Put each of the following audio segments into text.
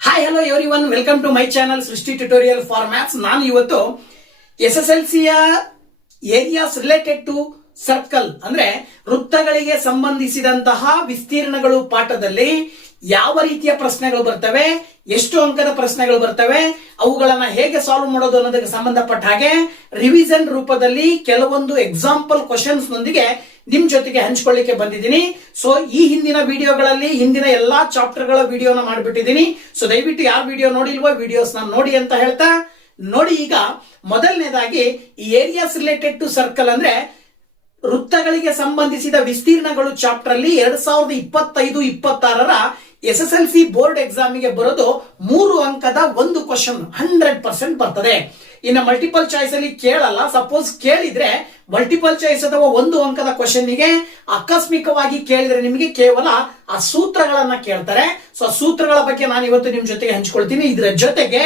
Hi hello everyone, welcome to my channel Srushti tutorial for maths. ನಾನು ಇವತ್ತು SSLCಯ areas related to circle ಅಂದ್ರೆ ವೃತ್ತಗಳಿಗೆ ಸಂಬಂಧಿಸಿದಂತಹ ವಿಸ್ತೀರ್ಣಗಳು ಪಾಠದಲ್ಲಿ ಯಾವ ರೀತಿಯ ಪ್ರಶ್ನೆಗಳು ಬರ್ತವೆ, ಎಷ್ಟು ಅಂಕದ ಪ್ರಶ್ನೆಗಳು ಬರ್ತವೆ, ಅವುಗಳನ್ನ ಹೇಗೆ ಸಾಲ್ವ್ ಮಾಡೋದು ಅನ್ನೋದಕ್ಕೆ ಸಂಬಂಧಪಟ್ಟ ಹಾಗೆ ರಿವಿಷನ್ ರೂಪದಲ್ಲಿ ಕೆಲವೊಂದು ಎಕ್ಸಾಂಪಲ್ ಕ್ವಶನ್ಸ್ ನೊಂದಿಗೆ ನಿಮ್ ಜೊತೆಗೆ ಹಂಚ್ಕೊಳ್ಳಿಕ್ಕೆ ಬಂದಿದ್ದೀನಿ. ಸೊ ಈ ಹಿಂದಿನ ವಿಡಿಯೋಗಳಲ್ಲಿ ಹಿಂದಿನ ಎಲ್ಲಾ ಚಾಪ್ಟರ್ ಗಳ ವಿಡಿಯೋನ ಮಾಡಿಬಿಟ್ಟಿದ್ದೀನಿ. ಸೊ ದಯವಿಟ್ಟು ಯಾರು ವಿಡಿಯೋ ನೋಡಿಲ್ವೋ ವಿಡಿಯೋಸ್ ನೋಡಿ ಅಂತ ಹೇಳ್ತಾ ನೋಡಿ. ಈಗ ಮೊದಲನೇದಾಗಿ ಈ ಏರಿಯಾಸ್ ರಿಲೇಟೆಡ್ ಟು ಸರ್ಕಲ್ ಅಂದ್ರೆ ವೃತ್ತಗಳಿಗೆ ಸಂಬಂಧಿಸಿದ ವಿಸ್ತೀರ್ಣಗಳು ಚಾಪ್ಟರ್ ಅಲ್ಲಿ 2025-26ರ SSLC ಬೋರ್ಡ್ ಎಕ್ಸಾಮಿಗೆ ಬರೋದು 3 ಅಂಕದ ಒಂದು ಕ್ವಶನ್ 100% ಬರ್ತದೆ. ಇನ್ನು ಮಲ್ಟಿಪಲ್ ಚಾಯ್ಸ್ ಅಲ್ಲಿ ಕೇಳಲ್ಲ. ಸಪೋಸ್ ಕೇಳಿದ್ರೆ ಮಲ್ಟಿಪಲ್ ಚಾಯ್ಸ್ ಅಥವಾ 1 ಅಂಕದ ಕ್ವಶನ್ ಗೆ ಆಕಸ್ಮಿಕವಾಗಿ ಕೇಳಿದ್ರೆ ನಿಮಗೆ ಕೇವಲ ಆ ಸೂತ್ರಗಳನ್ನ ಕೇಳ್ತಾರೆ. ಸೊ ಆ ಸೂತ್ರಗಳ ಬಗ್ಗೆ ನಾನು ಇವತ್ತು ನಿಮ್ ಜೊತೆಗೆ ಹಂಚ್ಕೊಳ್ತೀನಿ. ಇದರ ಜೊತೆಗೆ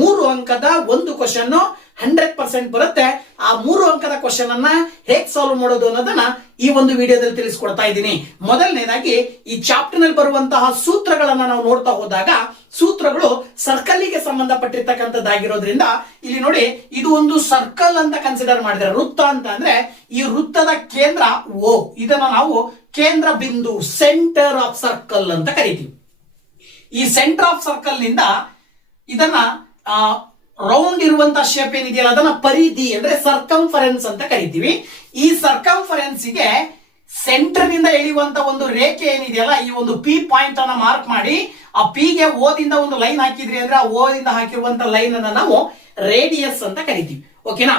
3 ಅಂಕದ ಒಂದು ಕ್ವಶನ್ 100% ಬರುತ್ತೆ. ಆ 3 ಅಂಕದ ಕ್ವಶನ್ ಅನ್ನ ಹೇಗೆ ಸಾಲ್ವ್ ಮಾಡೋದು ಅನ್ನೋದನ್ನ ಈ ಒಂದು ವಿಡಿಯೋದಲ್ಲಿ ತಿಳಿಸ್ಕೊಡ್ತಾ ಇದ್ದೀನಿ. ಮೊದಲನೇದಾಗಿ ಈ ಚಾಪ್ಟರ್ ನಲ್ಲಿ ಬರುವಂತಹ ಸೂತ್ರಗಳನ್ನ ನಾವು ನೋಡ್ತಾ ಹೋದಾಗ ಸೂತ್ರಗಳು ಸರ್ಕಲ್ ಗೆ ಸಂಬಂಧಪಟ್ಟಿರ್ತಕ್ಕಂಥದ್ದಾಗಿರೋದ್ರಿಂದ ಇಲ್ಲಿ ನೋಡಿ, ಇದು ಒಂದು ಸರ್ಕಲ್ ಅಂತ ಕನ್ಸಿಡರ್ ಮಾಡಿದ್ರೆ, ವೃತ್ತ ಅಂತ ಅಂದ್ರೆ ಈ ವೃತ್ತದ ಕೇಂದ್ರ O, ಇದನ್ನ ನಾವು ಕೇಂದ್ರ ಬಿಂದು ಸೆಂಟರ್ ಆಫ್ ಸರ್ಕಲ್ ಅಂತ ಕರಿತೀವಿ. ಈ ಸೆಂಟರ್ ಆಫ್ ಸರ್ಕಲ್ ನಿಂದ ಇದನ್ನ ರೌಂಡ್ ಇರುವಂತಹ ಶೇಪ್ ಏನಿದೆಯಲ್ಲ ಅದನ್ನ ಪರಿಧಿ ಅಂದ್ರೆ ಸರ್ಕಂಫರೆನ್ಸ್ ಅಂತ ಕರಿತೀವಿ. ಈ ಸರ್ಕಂಫರೆನ್ಸ್ ಗೆ ಸೆಂಟರ್ ನಿಂದ ಎಳೆಯುವಂತ ಒಂದು ರೇಖೆ ಏನಿದೆಯಲ್ಲ, ಈ ಒಂದು P ಪಾಯಿಂಟ್ ಅನ್ನ ಮಾರ್ಕ್ ಮಾಡಿ ಆ P ಗೆ O ದಿಂದ ಒಂದು ಲೈನ್ ಹಾಕಿದ್ರಿ ಅಂದ್ರೆ ಆ O ದಿಂದ ಹಾಕಿರುವಂತ ಲೈನ್ ಅನ್ನ ನಾವು ರೇಡಿಯಸ್ ಅಂತ ಕರಿತೀವಿ. ಓಕೆನಾ?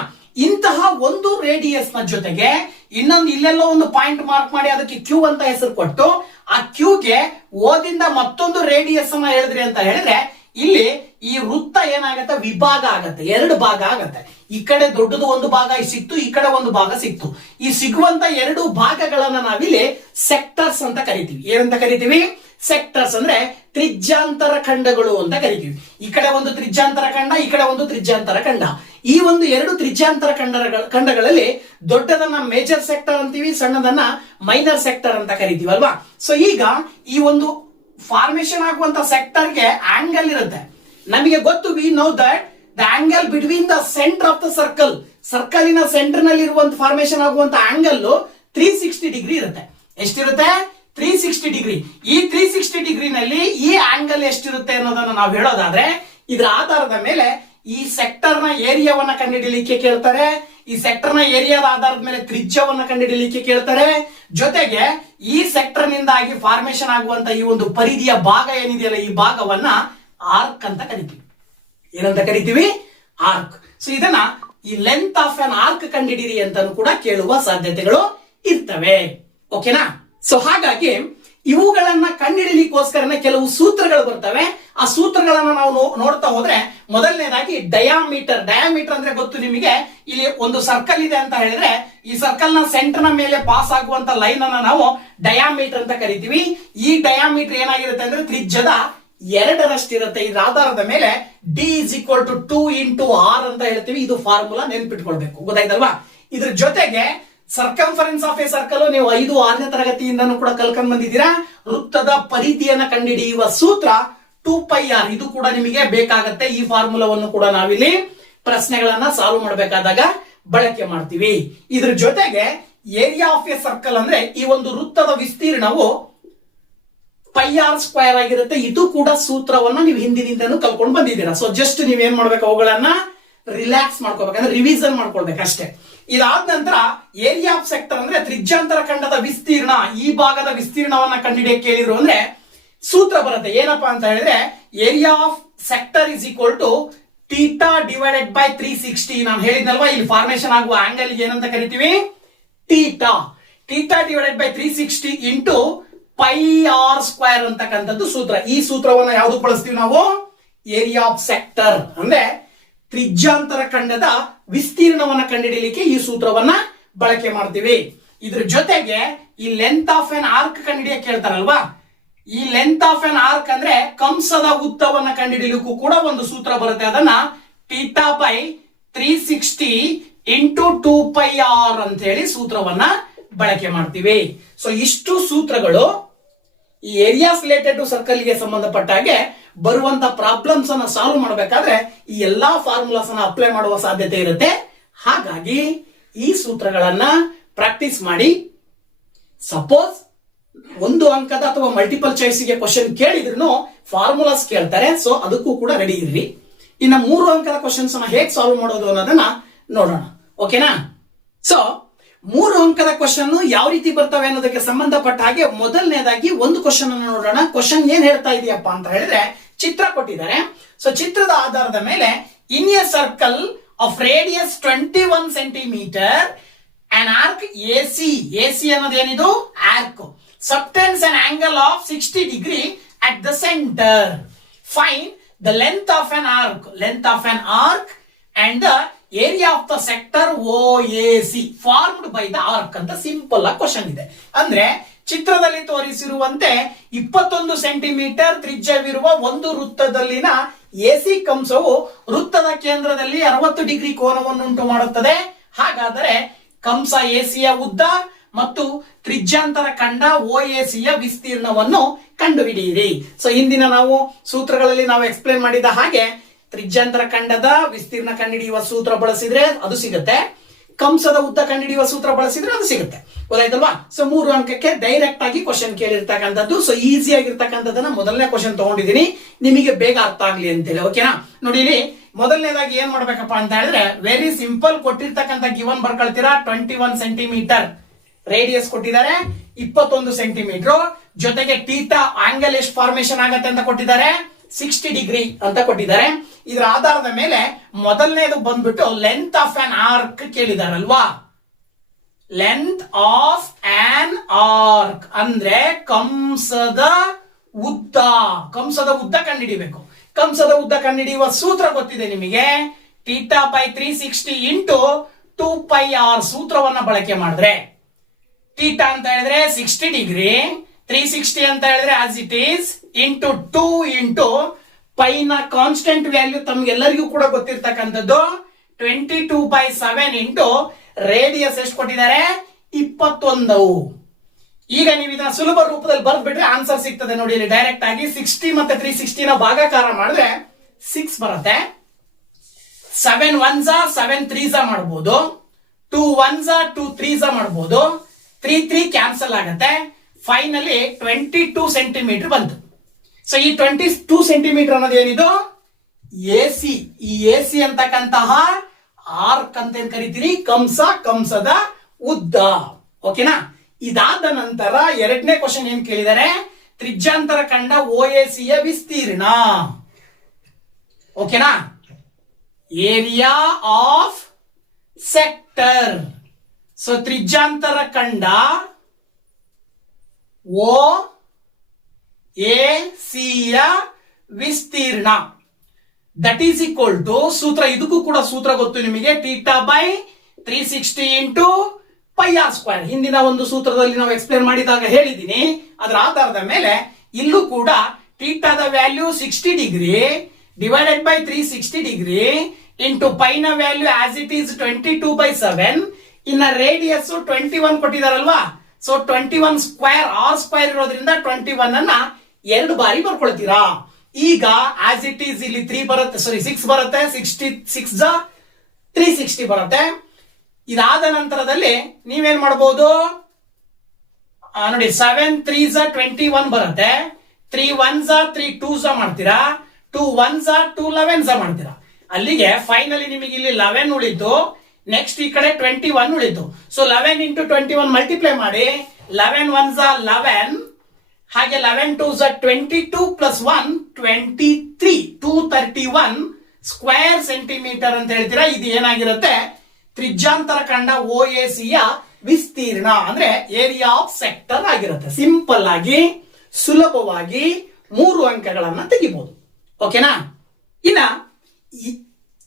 ಇಂತಹ ಒಂದು ರೇಡಿಯಸ್ ನ ಜೊತೆಗೆ ಇನ್ನೊಂದು ಇಲ್ಲೆಲ್ಲೋ ಒಂದು ಪಾಯಿಂಟ್ ಮಾರ್ಕ್ ಮಾಡಿ ಅದಕ್ಕೆ Q ಅಂತ ಹೆಸರು ಕೊಟ್ಟು ಆ Q ಗೆ O ದಿಂದ ಮತ್ತೊಂದು ರೇಡಿಯಸ್ ಅನ್ನ ಹೇಳಿದ್ರಿ ಅಂತ ಹೇಳಿದ್ರೆ ಇಲ್ಲಿ ಈ ವೃತ್ತ ಏನಾಗತ್ತೆ, ವಿಭಾಗ ಆಗತ್ತೆ, 2 ಭಾಗ ಆಗತ್ತೆ. ಈ ಕಡೆ ದೊಡ್ಡದು ಒಂದು ಭಾಗ ಸಿಕ್ತು, ಈ ಕಡೆ ಒಂದು ಭಾಗ ಸಿಕ್ತು. ಈ ಸಿಗುವಂತ 2 ಭಾಗಗಳನ್ನ ನಾವಿಲ್ಲಿ ಸೆಕ್ಟರ್ಸ್ ಅಂತ ಕರಿತೀವಿ. ಏನಂತ ಕರಿತೀವಿ? ಸೆಕ್ಟರ್ಸ್ ಅಂದ್ರೆ ತ್ರಿಜ್ಯಾಂತರ ಖಂಡಗಳು ಅಂತ ಕರಿತೀವಿ. ಈ ಕಡೆ ಒಂದು ತ್ರಿಜ್ಯಾಂತರ ಖಂಡ, ಈ ಕಡೆ ಒಂದು ತ್ರಿಜ್ಯಾಂತರ ಖಂಡ. ಈ ಒಂದು 2 ತ್ರಿಜ್ಯಾಂತರ ಖಂಡಗಳಲ್ಲಿ ದೊಡ್ಡದನ್ನ ಮೇಜರ್ ಸೆಕ್ಟರ್ ಅಂತೀವಿ, ಸಣ್ಣದನ್ನ ಮೈನರ್ ಸೆಕ್ಟರ್ ಅಂತ ಕರಿತೀವಿ ಅಲ್ವಾ. ಸೊ ಈಗ ಈ ಒಂದು ಫಾರ್ಮೇಶನ್ ಆಗುವಂತ ಸೆಕ್ಟರ್ ಗೆ ಆಂಗಲ್ ಇರುತ್ತೆ. ನಮಗೆ ಗೊತ್ತು, we know that the angle between the centre of the circle, ಸರ್ಕಲಿನ ಸೆಂಟರ್ ನಲ್ಲಿ ಇರುವಂತ ಫಾರ್ಮೇಶನ್ ಆಗುವಂತ ಆಂಗಲ್ 360 ಡಿಗ್ರಿ ಇರುತ್ತೆ. ಎಷ್ಟಿರುತ್ತೆ? 360 ಡಿಗ್ರಿ. ಈ 360 ಡಿಗ್ರಿನಲ್ಲಿ ಈ ಆಂಗಲ್ ಎಷ್ಟಿರುತ್ತೆ ಅನ್ನೋದನ್ನ ನಾವು ಹೇಳೋದಾದ್ರೆ ಇದರ ಆಧಾರದ ಮೇಲೆ ಈ ಸೆಕ್ಟರ್ ನ ಏರಿಯಾವನ್ನ ಕಂಡುಹಿಡಿಯಲಿಕ್ಕೆ ಕೇಳ್ತಾರೆ. ಈ ಸೆಕ್ಟರ್ ನ ಏರಿಯಾದ ಆಧಾರದ ಮೇಲೆ ತ್ರಿಜ್ಯವನ್ನ ಕಂಡುಹಿಡಿಯಲಿಕ್ಕೆ ಕೇಳ್ತಾರೆ. ಜೊತೆಗೆ ಈ ಸೆಕ್ಟರ್ ನಿಂದಾಗಿ ಫಾರ್ಮೇಶನ್ ಆಗುವಂತ ಈ ಒಂದು ಪರಿಧಿಯ ಭಾಗ ಏನಿದೆಯಲ್ಲ, ಈ ಭಾಗವನ್ನ ಆರ್ಕ್ ಅಂತ ಕರಿತೀವಿ. ಏನಂತ ಕರಿತೀವಿ? ಆರ್ಕ್. ಸೊ ಇದನ್ನ ಈ ಲೆಂತ್ ಆಫ್ ಅನ್ ಆರ್ಕ್ ಕಂಡುಹಿಡಿಯಿರಿ ಅಂತಾನು ಕೂಡ ಕೇಳುವ ಸಾಧ್ಯತೆಗಳು ಇರ್ತವೆ. ಓಕೆನಾ? ಸೊ ಹಾಗಾಗಿ ಇವುಗಳನ್ನ ಕಂಡುಹಿಡಿಯಲಿಕ್ಕೋಸ್ಕರನೇ ಕೆಲವು ಸೂತ್ರಗಳು ಬರ್ತವೆ. ಆ ಸೂತ್ರಗಳನ್ನ ನಾವು ನೋಡ್ತಾ ಹೋದ್ರೆ ಮೊದಲನೇದಾಗಿ ಡಯಾಮೀಟರ್. ಡಯಾಮೀಟರ್ ಅಂದ್ರೆ ಗೊತ್ತು ನಿಮಗೆ, ಇಲ್ಲಿ ಒಂದು ಸರ್ಕಲ್ ಇದೆ ಅಂತ ಹೇಳಿದ್ರೆ ಈ ಸರ್ಕಲ್ ನ ಸೆಂಟರ್ ನ ಮೇಲೆ ಪಾಸ್ ಆಗುವಂತ ಲೈನ್ ಅನ್ನ ನಾವು ಡಯಾಮೀಟರ್ ಅಂತ ಕರಿತೀವಿ. ಈ ಡಯಾಮೀಟರ್ ಏನಾಗಿರುತ್ತೆ ಅಂದ್ರೆ ತ್ರಿಜ್ಯದ 2ರಷ್ಟಿರುತ್ತೆ. ಇದರ ಆಧಾರದ ಮೇಲೆ D = 2 × R ಅಂತ ಹೇಳ್ತೀವಿ. ಇದು ಫಾರ್ಮುಲಾ ನೆನ್ಪಿಟ್ಕೊಳ್ಬೇಕು, ಗೊತ್ತಾಯ್ತಲ್ವಾ? ಇದ್ರ ಜೊತೆಗೆ ಸರ್ಕಂಫರೆನ್ಸ್ ಆಫ್ ಎ ಸರ್ಕಲ್ ನೀವು 5-6ನೇ ತರಗತಿಯಿಂದನೂ ಕೂಡ ಕಲ್ಕೊಂಡ್ ಬಂದಿದ್ದೀರಾ. ವೃತ್ತದ ಪರಿಧಿಯನ್ನ ಕಂಡುಹಿಡಿಯುವ ಸೂತ್ರ 2πr. ಇದು ಕೂಡ ನಿಮಗೆ ಬೇಕಾಗತ್ತೆ. ಈ ಫಾರ್ಮುಲಾವನ್ನು ಕೂಡ ನಾವಿಲ್ಲಿ ಪ್ರಶ್ನೆಗಳನ್ನ ಸಾಲ್ವ್ ಮಾಡಬೇಕಾದಾಗ ಬಳಕೆ ಮಾಡ್ತೀವಿ. ಇದ್ರ ಜೊತೆಗೆ ಏರಿಯಾ ಆಫ್ ಎ ಸರ್ಕಲ್ ಅಂದ್ರೆ ಈ ಒಂದು ವೃತ್ತದ ವಿಸ್ತೀರ್ಣವು πr² ಆಗಿರುತ್ತೆ. ಇದು ಕೂಡ ಸೂತ್ರವನ್ನ ನೀವು ಹಿಂದಿನಿಂದನೂ ಕಲ್ಕೊಂಡು ಬಂದಿದ್ದೀರಾ. ಸೊ ಜಸ್ಟ್ ನೀವೇನ್ ಮಾಡ್ಬೇಕು, ಅವುಗಳನ್ನ ರಿಲ್ಯಾಕ್ಸ್ ಮಾಡ್ಕೋಬೇಕಂದ್ರೆ ರಿವಿಷನ್ ಮಾಡ್ಕೊಳ್ಬೇಕು ಅಷ್ಟೇ. ಇದಾದ ನಂತರ ಏರಿಯಾ ಆಫ್ ಸೆಕ್ಟರ್ ಅಂದ್ರೆ ತ್ರಿಜ್ಯಾಂತರ ಖಂಡದ ವಿಸ್ತೀರ್ಣ, ಈ ಭಾಗದ ವಿಸ್ತೀರ್ಣವನ್ನ ಕಂಡುಹಿಡಿಯಕ್ಕೆ ಕೇಳಿದ್ರು ಅಂದ್ರೆ ಸೂತ್ರ ಬರುತ್ತೆ. ಏನಪ್ಪಾ ಅಂತ ಹೇಳಿದ್ರೆ ಏರಿಯಾ ಆಫ್ ಸೆಕ್ಟರ್ = θ / 360. ನಾನು ಹೇಳಿದ್ನಲ್ವಾ, ಇಲ್ಲಿ ಫಾರ್ಮೇಶನ್ ಆಗುವ ಆಂಗಲ್ ಏನಂತ ಕರಿತೀವಿ? ಥೀಟಾ. θ / 360 × πr² ಅಂತಕ್ಕಂಥದ್ದು ಸೂತ್ರ. ಈ ಸೂತ್ರವನ್ನ ಯಾವ್ದು ಬಳಸ್ತೀವಿ ನಾವು? ಏರಿಯಾ ಆಫ್ ಸೆಕ್ಟರ್ ಅಂದ್ರೆ ತ್ರಿಜ್ಯಾಂತರ ಖಂಡದ ವಿಸ್ತೀರ್ಣವನ್ನ ಕಂಡುಹಿಡಿಯಲಿಕ್ಕೆ ಈ ಸೂತ್ರವನ್ನ ಬಳಕೆ ಮಾಡ್ತೀವಿ. ಇದ್ರ ಜೊತೆಗೆ ಈ ಲೆಂತ್ ಆಫ್ ಎನ್ ಆರ್ಕ್ ಕಂಡುಹಿಡಿಯಕ್ಕೆ ಕೇಳ್ತಾರಲ್ವಾ, ಈ ಲೆಂತ್ ಆಫ್ ಎನ್ ಆರ್ಕ್ ಅಂದ್ರೆ ಕಂಸದ ಉದ್ದವನ್ನ ಕಂಡುಹಿಡಿಯಲಿಕ್ಕೂ ಕೂಡ ಒಂದು ಸೂತ್ರ ಬರುತ್ತೆ. ಅದನ್ನ θ / 360 × 2πr ಅಂತ ಹೇಳಿ ಸೂತ್ರವನ್ನ ಬಳಕೆ ಮಾಡ್ತೀವಿ. ಸೊ ಇಷ್ಟು ಸೂತ್ರಗಳು ಈ ಏರಿಯಾಸ್ ರಿಲೇಟೆಡ್ ಟು ಸರ್ಕಲ್ ಗೆ ಸಂಬಂಧಪಟ್ಟ ಹಾಗೆ ಬರುವಂತ ಪ್ರಾಬ್ಲಮ್ಸ್ ಅನ್ನ ಸಾಲ್ವ್ ಮಾಡಬೇಕಾದ್ರೆ ಈ ಎಲ್ಲಾ ಫಾರ್ಮುಲಾಸ್ ಅನ್ನ ಅಪ್ಲೈ ಮಾಡುವ ಸಾಧ್ಯತೆ ಇರುತ್ತೆ. ಹಾಗಾಗಿ ಈ ಸೂತ್ರಗಳನ್ನ ಪ್ರಾಕ್ಟೀಸ್ ಮಾಡಿ. ಸಪೋಸ್ ಒಂದು ಅಂಕದ ಅಥವಾ ಮಲ್ಟಿಪಲ್ ಚಾಯ್ಸ್ ಗೆ ಕ್ವಶನ್ ಕೇಳಿದ್ರು ಫಾರ್ಮುಲಾಸ್ ಕೇಳ್ತಾರೆ, ಸೊ ಅದಕ್ಕೂ ಕೂಡ ರೆಡಿ ಇರ್ರಿ. ಇನ್ನ 3 ಅಂಕದ ಕ್ವಶನ್ಸ್ ಅನ್ನ ಹೇಗೆ ಸಾಲ್ವ್ ಮಾಡೋದು ಅನ್ನೋದನ್ನ ನೋಡೋಣ. ಓಕೆನಾ? ಸೊ 3 ಅಂಕದ ಕ್ವಶನ್ ಯಾವ ರೀತಿ ಬರ್ತವೆ ಅನ್ನೋದಕ್ಕೆ ಸಂಬಂಧಪಟ್ಟ ಹಾಗೆ ಮೊದಲನೇದಾಗಿ ಒಂದು ಕ್ವಶನ್ ಅನ್ನು ನೋಡೋಣ. ಕ್ವಶನ್ ಏನ್ ಹೇಳ್ತಾ ಇದೆಯಪ್ಪ ಅಂತ ಹೇಳಿದ್ರೆ, ಚಿತ್ರ ಕೊಟ್ಟಿದ್ದಾರೆ. ಸೊ ಚಿತ್ರದ ಆಧಾರದ ಮೇಲೆ in a circle of radius 21 centimetre an arc AC ಅನ್ನೋದು ಏನಿದು arc subtends an angle of 60 degree at the center. Find the length of an arc and the area of the sector OAC formed by the arc ಅಂತ simple ಆಗಿ question ಇದೆ. ಅಂದ್ರೆ ಚಿತ್ರದಲ್ಲಿ ತೋರಿಸಿರುವಂತೆ 21 centimetre ತ್ರಿಜ್ಯವಿರುವ ಒಂದು ವೃತ್ತದಲ್ಲಿನ AC ಕಂಸವು ವೃತ್ತದ ಕೇಂದ್ರದಲ್ಲಿ 60 ಡಿಗ್ರಿ ಕೋನವನ್ನುಂಟು ಮಾಡುತ್ತದೆ. ಹಾಗಾದರೆ ಕಂಸ ಎಸಿಯ ಉದ್ದ ಮತ್ತು ತ್ರಿಜ್ಯಾಂತರ ಖಂಡ OACಯ ವಿಸ್ತೀರ್ಣವನ್ನು ಕಂಡುಹಿಡಿಯಿರಿ. ಸೊ ಹಿಂದಿನ ನಾವು ಸೂತ್ರಗಳಲ್ಲಿ ನಾವು ಎಕ್ಸ್ಪ್ಲೇನ್ ಮಾಡಿದ ಹಾಗೆ ತ್ರಿಜ್ಯಾಂತರ ಖಂಡದ ವಿಸ್ತೀರ್ಣ ಕಂಡುಹಿಡಿಯುವ ಸೂತ್ರ ಬಳಸಿದ್ರೆ ಅದು ಸಿಗುತ್ತೆ, ಕಂಸದ ಉದ್ದ ಕಂಡುಹಿಡಿಯುವ ಸೂತ್ರ ಬಳಸಿದ್ರೆ ಅದು ಸಿಗುತ್ತೆ. ಗೊತ್ತಾಯ್ತಲ್ವಾ? ಸೊ 3 ಅಂಕಕ್ಕೆ ಡೈರೆಕ್ಟ್ ಆಗಿ ಕ್ವಶನ್ ಕೇಳಿರ್ತಕ್ಕಂಥದ್ದು. ಸೊ ಈಸಿ ಆಗಿರ್ತಕ್ಕಂಥದ್ದನ್ನ ಮೊದಲನೇ ಕ್ವಶನ್ ತಗೊಂಡಿದ್ದೀನಿ, ನಿಮಗೆ ಬೇಗ ಅರ್ಥ ಆಗ್ಲಿ ಅಂತೇಳಿ. ಓಕೆನಾ? ನೋಡಿ, ಇಲ್ಲಿ ಮೊದಲನೇದಾಗಿ ಏನ್ ಮಾಡ್ಬೇಕಪ್ಪ ಅಂತ ಹೇಳಿದ್ರೆ, ವೆರಿ ಸಿಂಪಲ್. ಕೊಟ್ಟಿರ್ತಕ್ಕಂಥ ಗಿವನ್ ಬರ್ಕೊಳ್ತೀರಾ. 21 ಸೆಂಟಿಮೀಟರ್ ರೇಡಿಯಸ್ ಕೊಟ್ಟಿದ್ದಾರೆ, 21 ಸೆಂಟಿಮೀಟರ್ ಜೊತೆಗೆ ಟೀಟಾ ಆಂಗಲ್ ಎಷ್ಟು ಫಾರ್ಮೇಶನ್ ಆಗತ್ತೆ ಅಂತ ಕೊಟ್ಟಿದ್ದಾರೆ, 60 ಡಿಗ್ರಿ ಅಂತ ಕೊಟ್ಟಿದ್ದಾರೆ. ಇದರ ಆಧಾರದ ಮೇಲೆ ಮೊದಲನೇದು ಬಂದ್ಬಿಟ್ಟು ಲೆಂತ್ ಆಫ್ ಆನ್ ಆರ್ಕ್ ಕೇಳಿದಾರಲ್ವಾ. ಲೆಂತ್ ಆಫ್ ಆನ್ ಆರ್ಕ್ ಅಂದ್ರೆ ಕಂಸದ ಉದ್ದ ಕಂಡುಹಿಡಿಬೇಕು. ಕಂಸದ ಉದ್ದ ಕಂಡುಹಿಡಿಯುವ ಸೂತ್ರ ಗೊತ್ತಿದೆ ನಿಮಗೆ. ಥೀಟಾ ಬೈ 360 ಇಂಟು 2πr ಸೂತ್ರವನ್ನ ಬಳಕೆ ಮಾಡಿದ್ರೆ, ಥೀಟಾ ಅಂತ ಹೇಳಿದ್ರೆ 60 ಡಿಗ್ರಿ, 360 ಅಂತ ಹೇಳಿದ್ರೆ as it is into 2 into pi ನ ಕಾನ್ಸ್ಟೆಂಟ್ ವ್ಯಾಲ್ಯೂ ತಮ್ಗೆಲ್ಲರಿಗೂ ಕೂಡ ಗೊತ್ತಿರ್ತಕ್ಕಂಥದ್ದು 22/7 ಇಂಟು ರೇಡಿಯಸ್ ಎಷ್ಟು ಕೊಟ್ಟಿದ್ದಾರೆ, 21. ಈಗ ನೀವು ಇದನ್ನ ಸುಲಭ ರೂಪದಲ್ಲಿ ಬರ್ದ್ಬಿಟ್ರೆ ಆನ್ಸರ್ ಸಿಗ್ತದೆ. ನೋಡಿ, ಇಲ್ಲಿ ಡೈರೆಕ್ಟ್ ಆಗಿ 60 ಮತ್ತೆ 360 ನ ಭಾಗಾಕಾರ ಮಾಡಿದ್ರೆ 6 ಬರುತ್ತೆ. 7 1s 7 3s ಮಾಡಬಹುದು, 2 1s 2 3s ಮಾಡಬಹುದು, 3 3 ಕ್ಯಾನ್ಸಲ್ ಆಗುತ್ತೆ. ಫೈನಲಿ 22 ಸೆಂಟಿಮೀಟರ್ ಬಂತು. ಸೊ ಈ 22 ಸೆಂಟಿಮೀಟರ್ ಅನ್ನೋದು ಏನಿದು ಎಸಿ. ಈ ಎಸಿ ಅಂತಕ್ಕಂತಹ ಆರ್ಕ್ ಅಂತ ಏನ್ ಕರಿತೀರಿ, ಕಂಸದ ಉದ್ದ. ಓಕೆನಾ? ಇದಾದ ನಂತರ ಎರಡನೇ ಕ್ವಶನ್ ಏನ್ ಕೇಳಿದ್ದಾರೆ, ತ್ರಿಜ್ಯಾಂತರ ಖಂಡ OACಯ ವಿಸ್ತೀರ್ಣ. ಓಕೆನಾ? Area of sector. ಸೊ ತ್ರಿಜ್ಯಾಂತರ ಖಂಡ OACಯ ವಿಸ್ತೀರ್ಣ ದಟ್ ಈಸ್ ಈಕ್ವಲ್ ಟು ಸೂತ್ರ. ಇದಕ್ಕೂ ಕೂಡ ಸೂತ್ರ ಗೊತ್ತು ನಿಮಗೆ, ಥೀಟಾ ಬೈ 360 ಇಂಟು πr². ಹಿಂದಿನ ಒಂದು ಸೂತ್ರದಲ್ಲಿ ನಾವು ಎಕ್ಸ್ಪ್ಲೇನ್ ಮಾಡಿದಾಗ ಹೇಳಿದ್ದೀನಿ. ಅದರ ಆಧಾರದ ಮೇಲೆ ಇಲ್ಲೂ ಕೂಡ ಥೀಟಾದ value 60 degree divided by 360 degree into pi ನ ವ್ಯಾಲ್ಯೂ ಆಸ್ ಇಟ್ ಈಸ್ 22/7. ಇನ್ನ ರೇಡಿಯಸ್ 21 ಕೊಟ್ಟಿದಾರಲ್ವಾ. ಸೊ 21 ಸ್ಕ್ವೇರ್ r² ಇರೋದ್ರಿಂದ 21 ಅನ್ನ 2 ಬಾರಿ ಬರ್ಕೊಳ್ತೀರಾ. ಈಗ ಆಸ್ ಇಟ್ ಈಸ್ ಇಲ್ಲಿ 3 ಬರುತ್ತೆ, ಸಾರಿ 6 ಬರುತ್ತೆ. 6 360 ಬರುತ್ತೆ. ಇದಾದ ನಂತರದಲ್ಲಿ ನೀವೇನ್ ಮಾಡಬಹುದು ನೋಡಿ, 7 3s 21 ಬರುತ್ತೆ, 3 1s 3 2s ಮಾಡ್ತೀರಾ, 2 1s 2 11s ಮಾಡ್ತೀರಾ. ಅಲ್ಲಿಗೆ ಫೈನಲಿ ನಿಮಗೆ ಇಲ್ಲಿ 11 ಉಳಿತು. ನೆಕ್ಸ್ಟ್ ಈ ಕಡೆ 21 ಉಳಿತು. ಸೊ 11 ಇಂಟು 21 ಮಲ್ಟಿಪ್ಲೈ ಮಾಡಿ, 11 1s 11, ಹಾಗೆ 11 2s 22 ಪ್ಲಸ್ 1 23, 231 ಸ್ಕ್ವೇರ್ ಸೆಂಟಿಮೀಟರ್ ಅಂತ ಹೇಳ್ತೀರಾ. ಇದು ಏನಾಗಿರುತ್ತೆ, ತ್ರಿಜ್ಯಾಂತರ ಖಂಡ OACಯ ವಿಸ್ತೀರ್ಣ ಅಂದ್ರೆ ಏರಿಯಾ ಆಫ್ ಸೆಕ್ಟರ್ ಆಗಿರುತ್ತೆ. ಸಿಂಪಲ್ ಆಗಿ ಸುಲಭವಾಗಿ 3 ಅಂಕಗಳನ್ನ ತೆಗಿಬಹುದು. ಓಕೆನಾ? ಇನ್ನ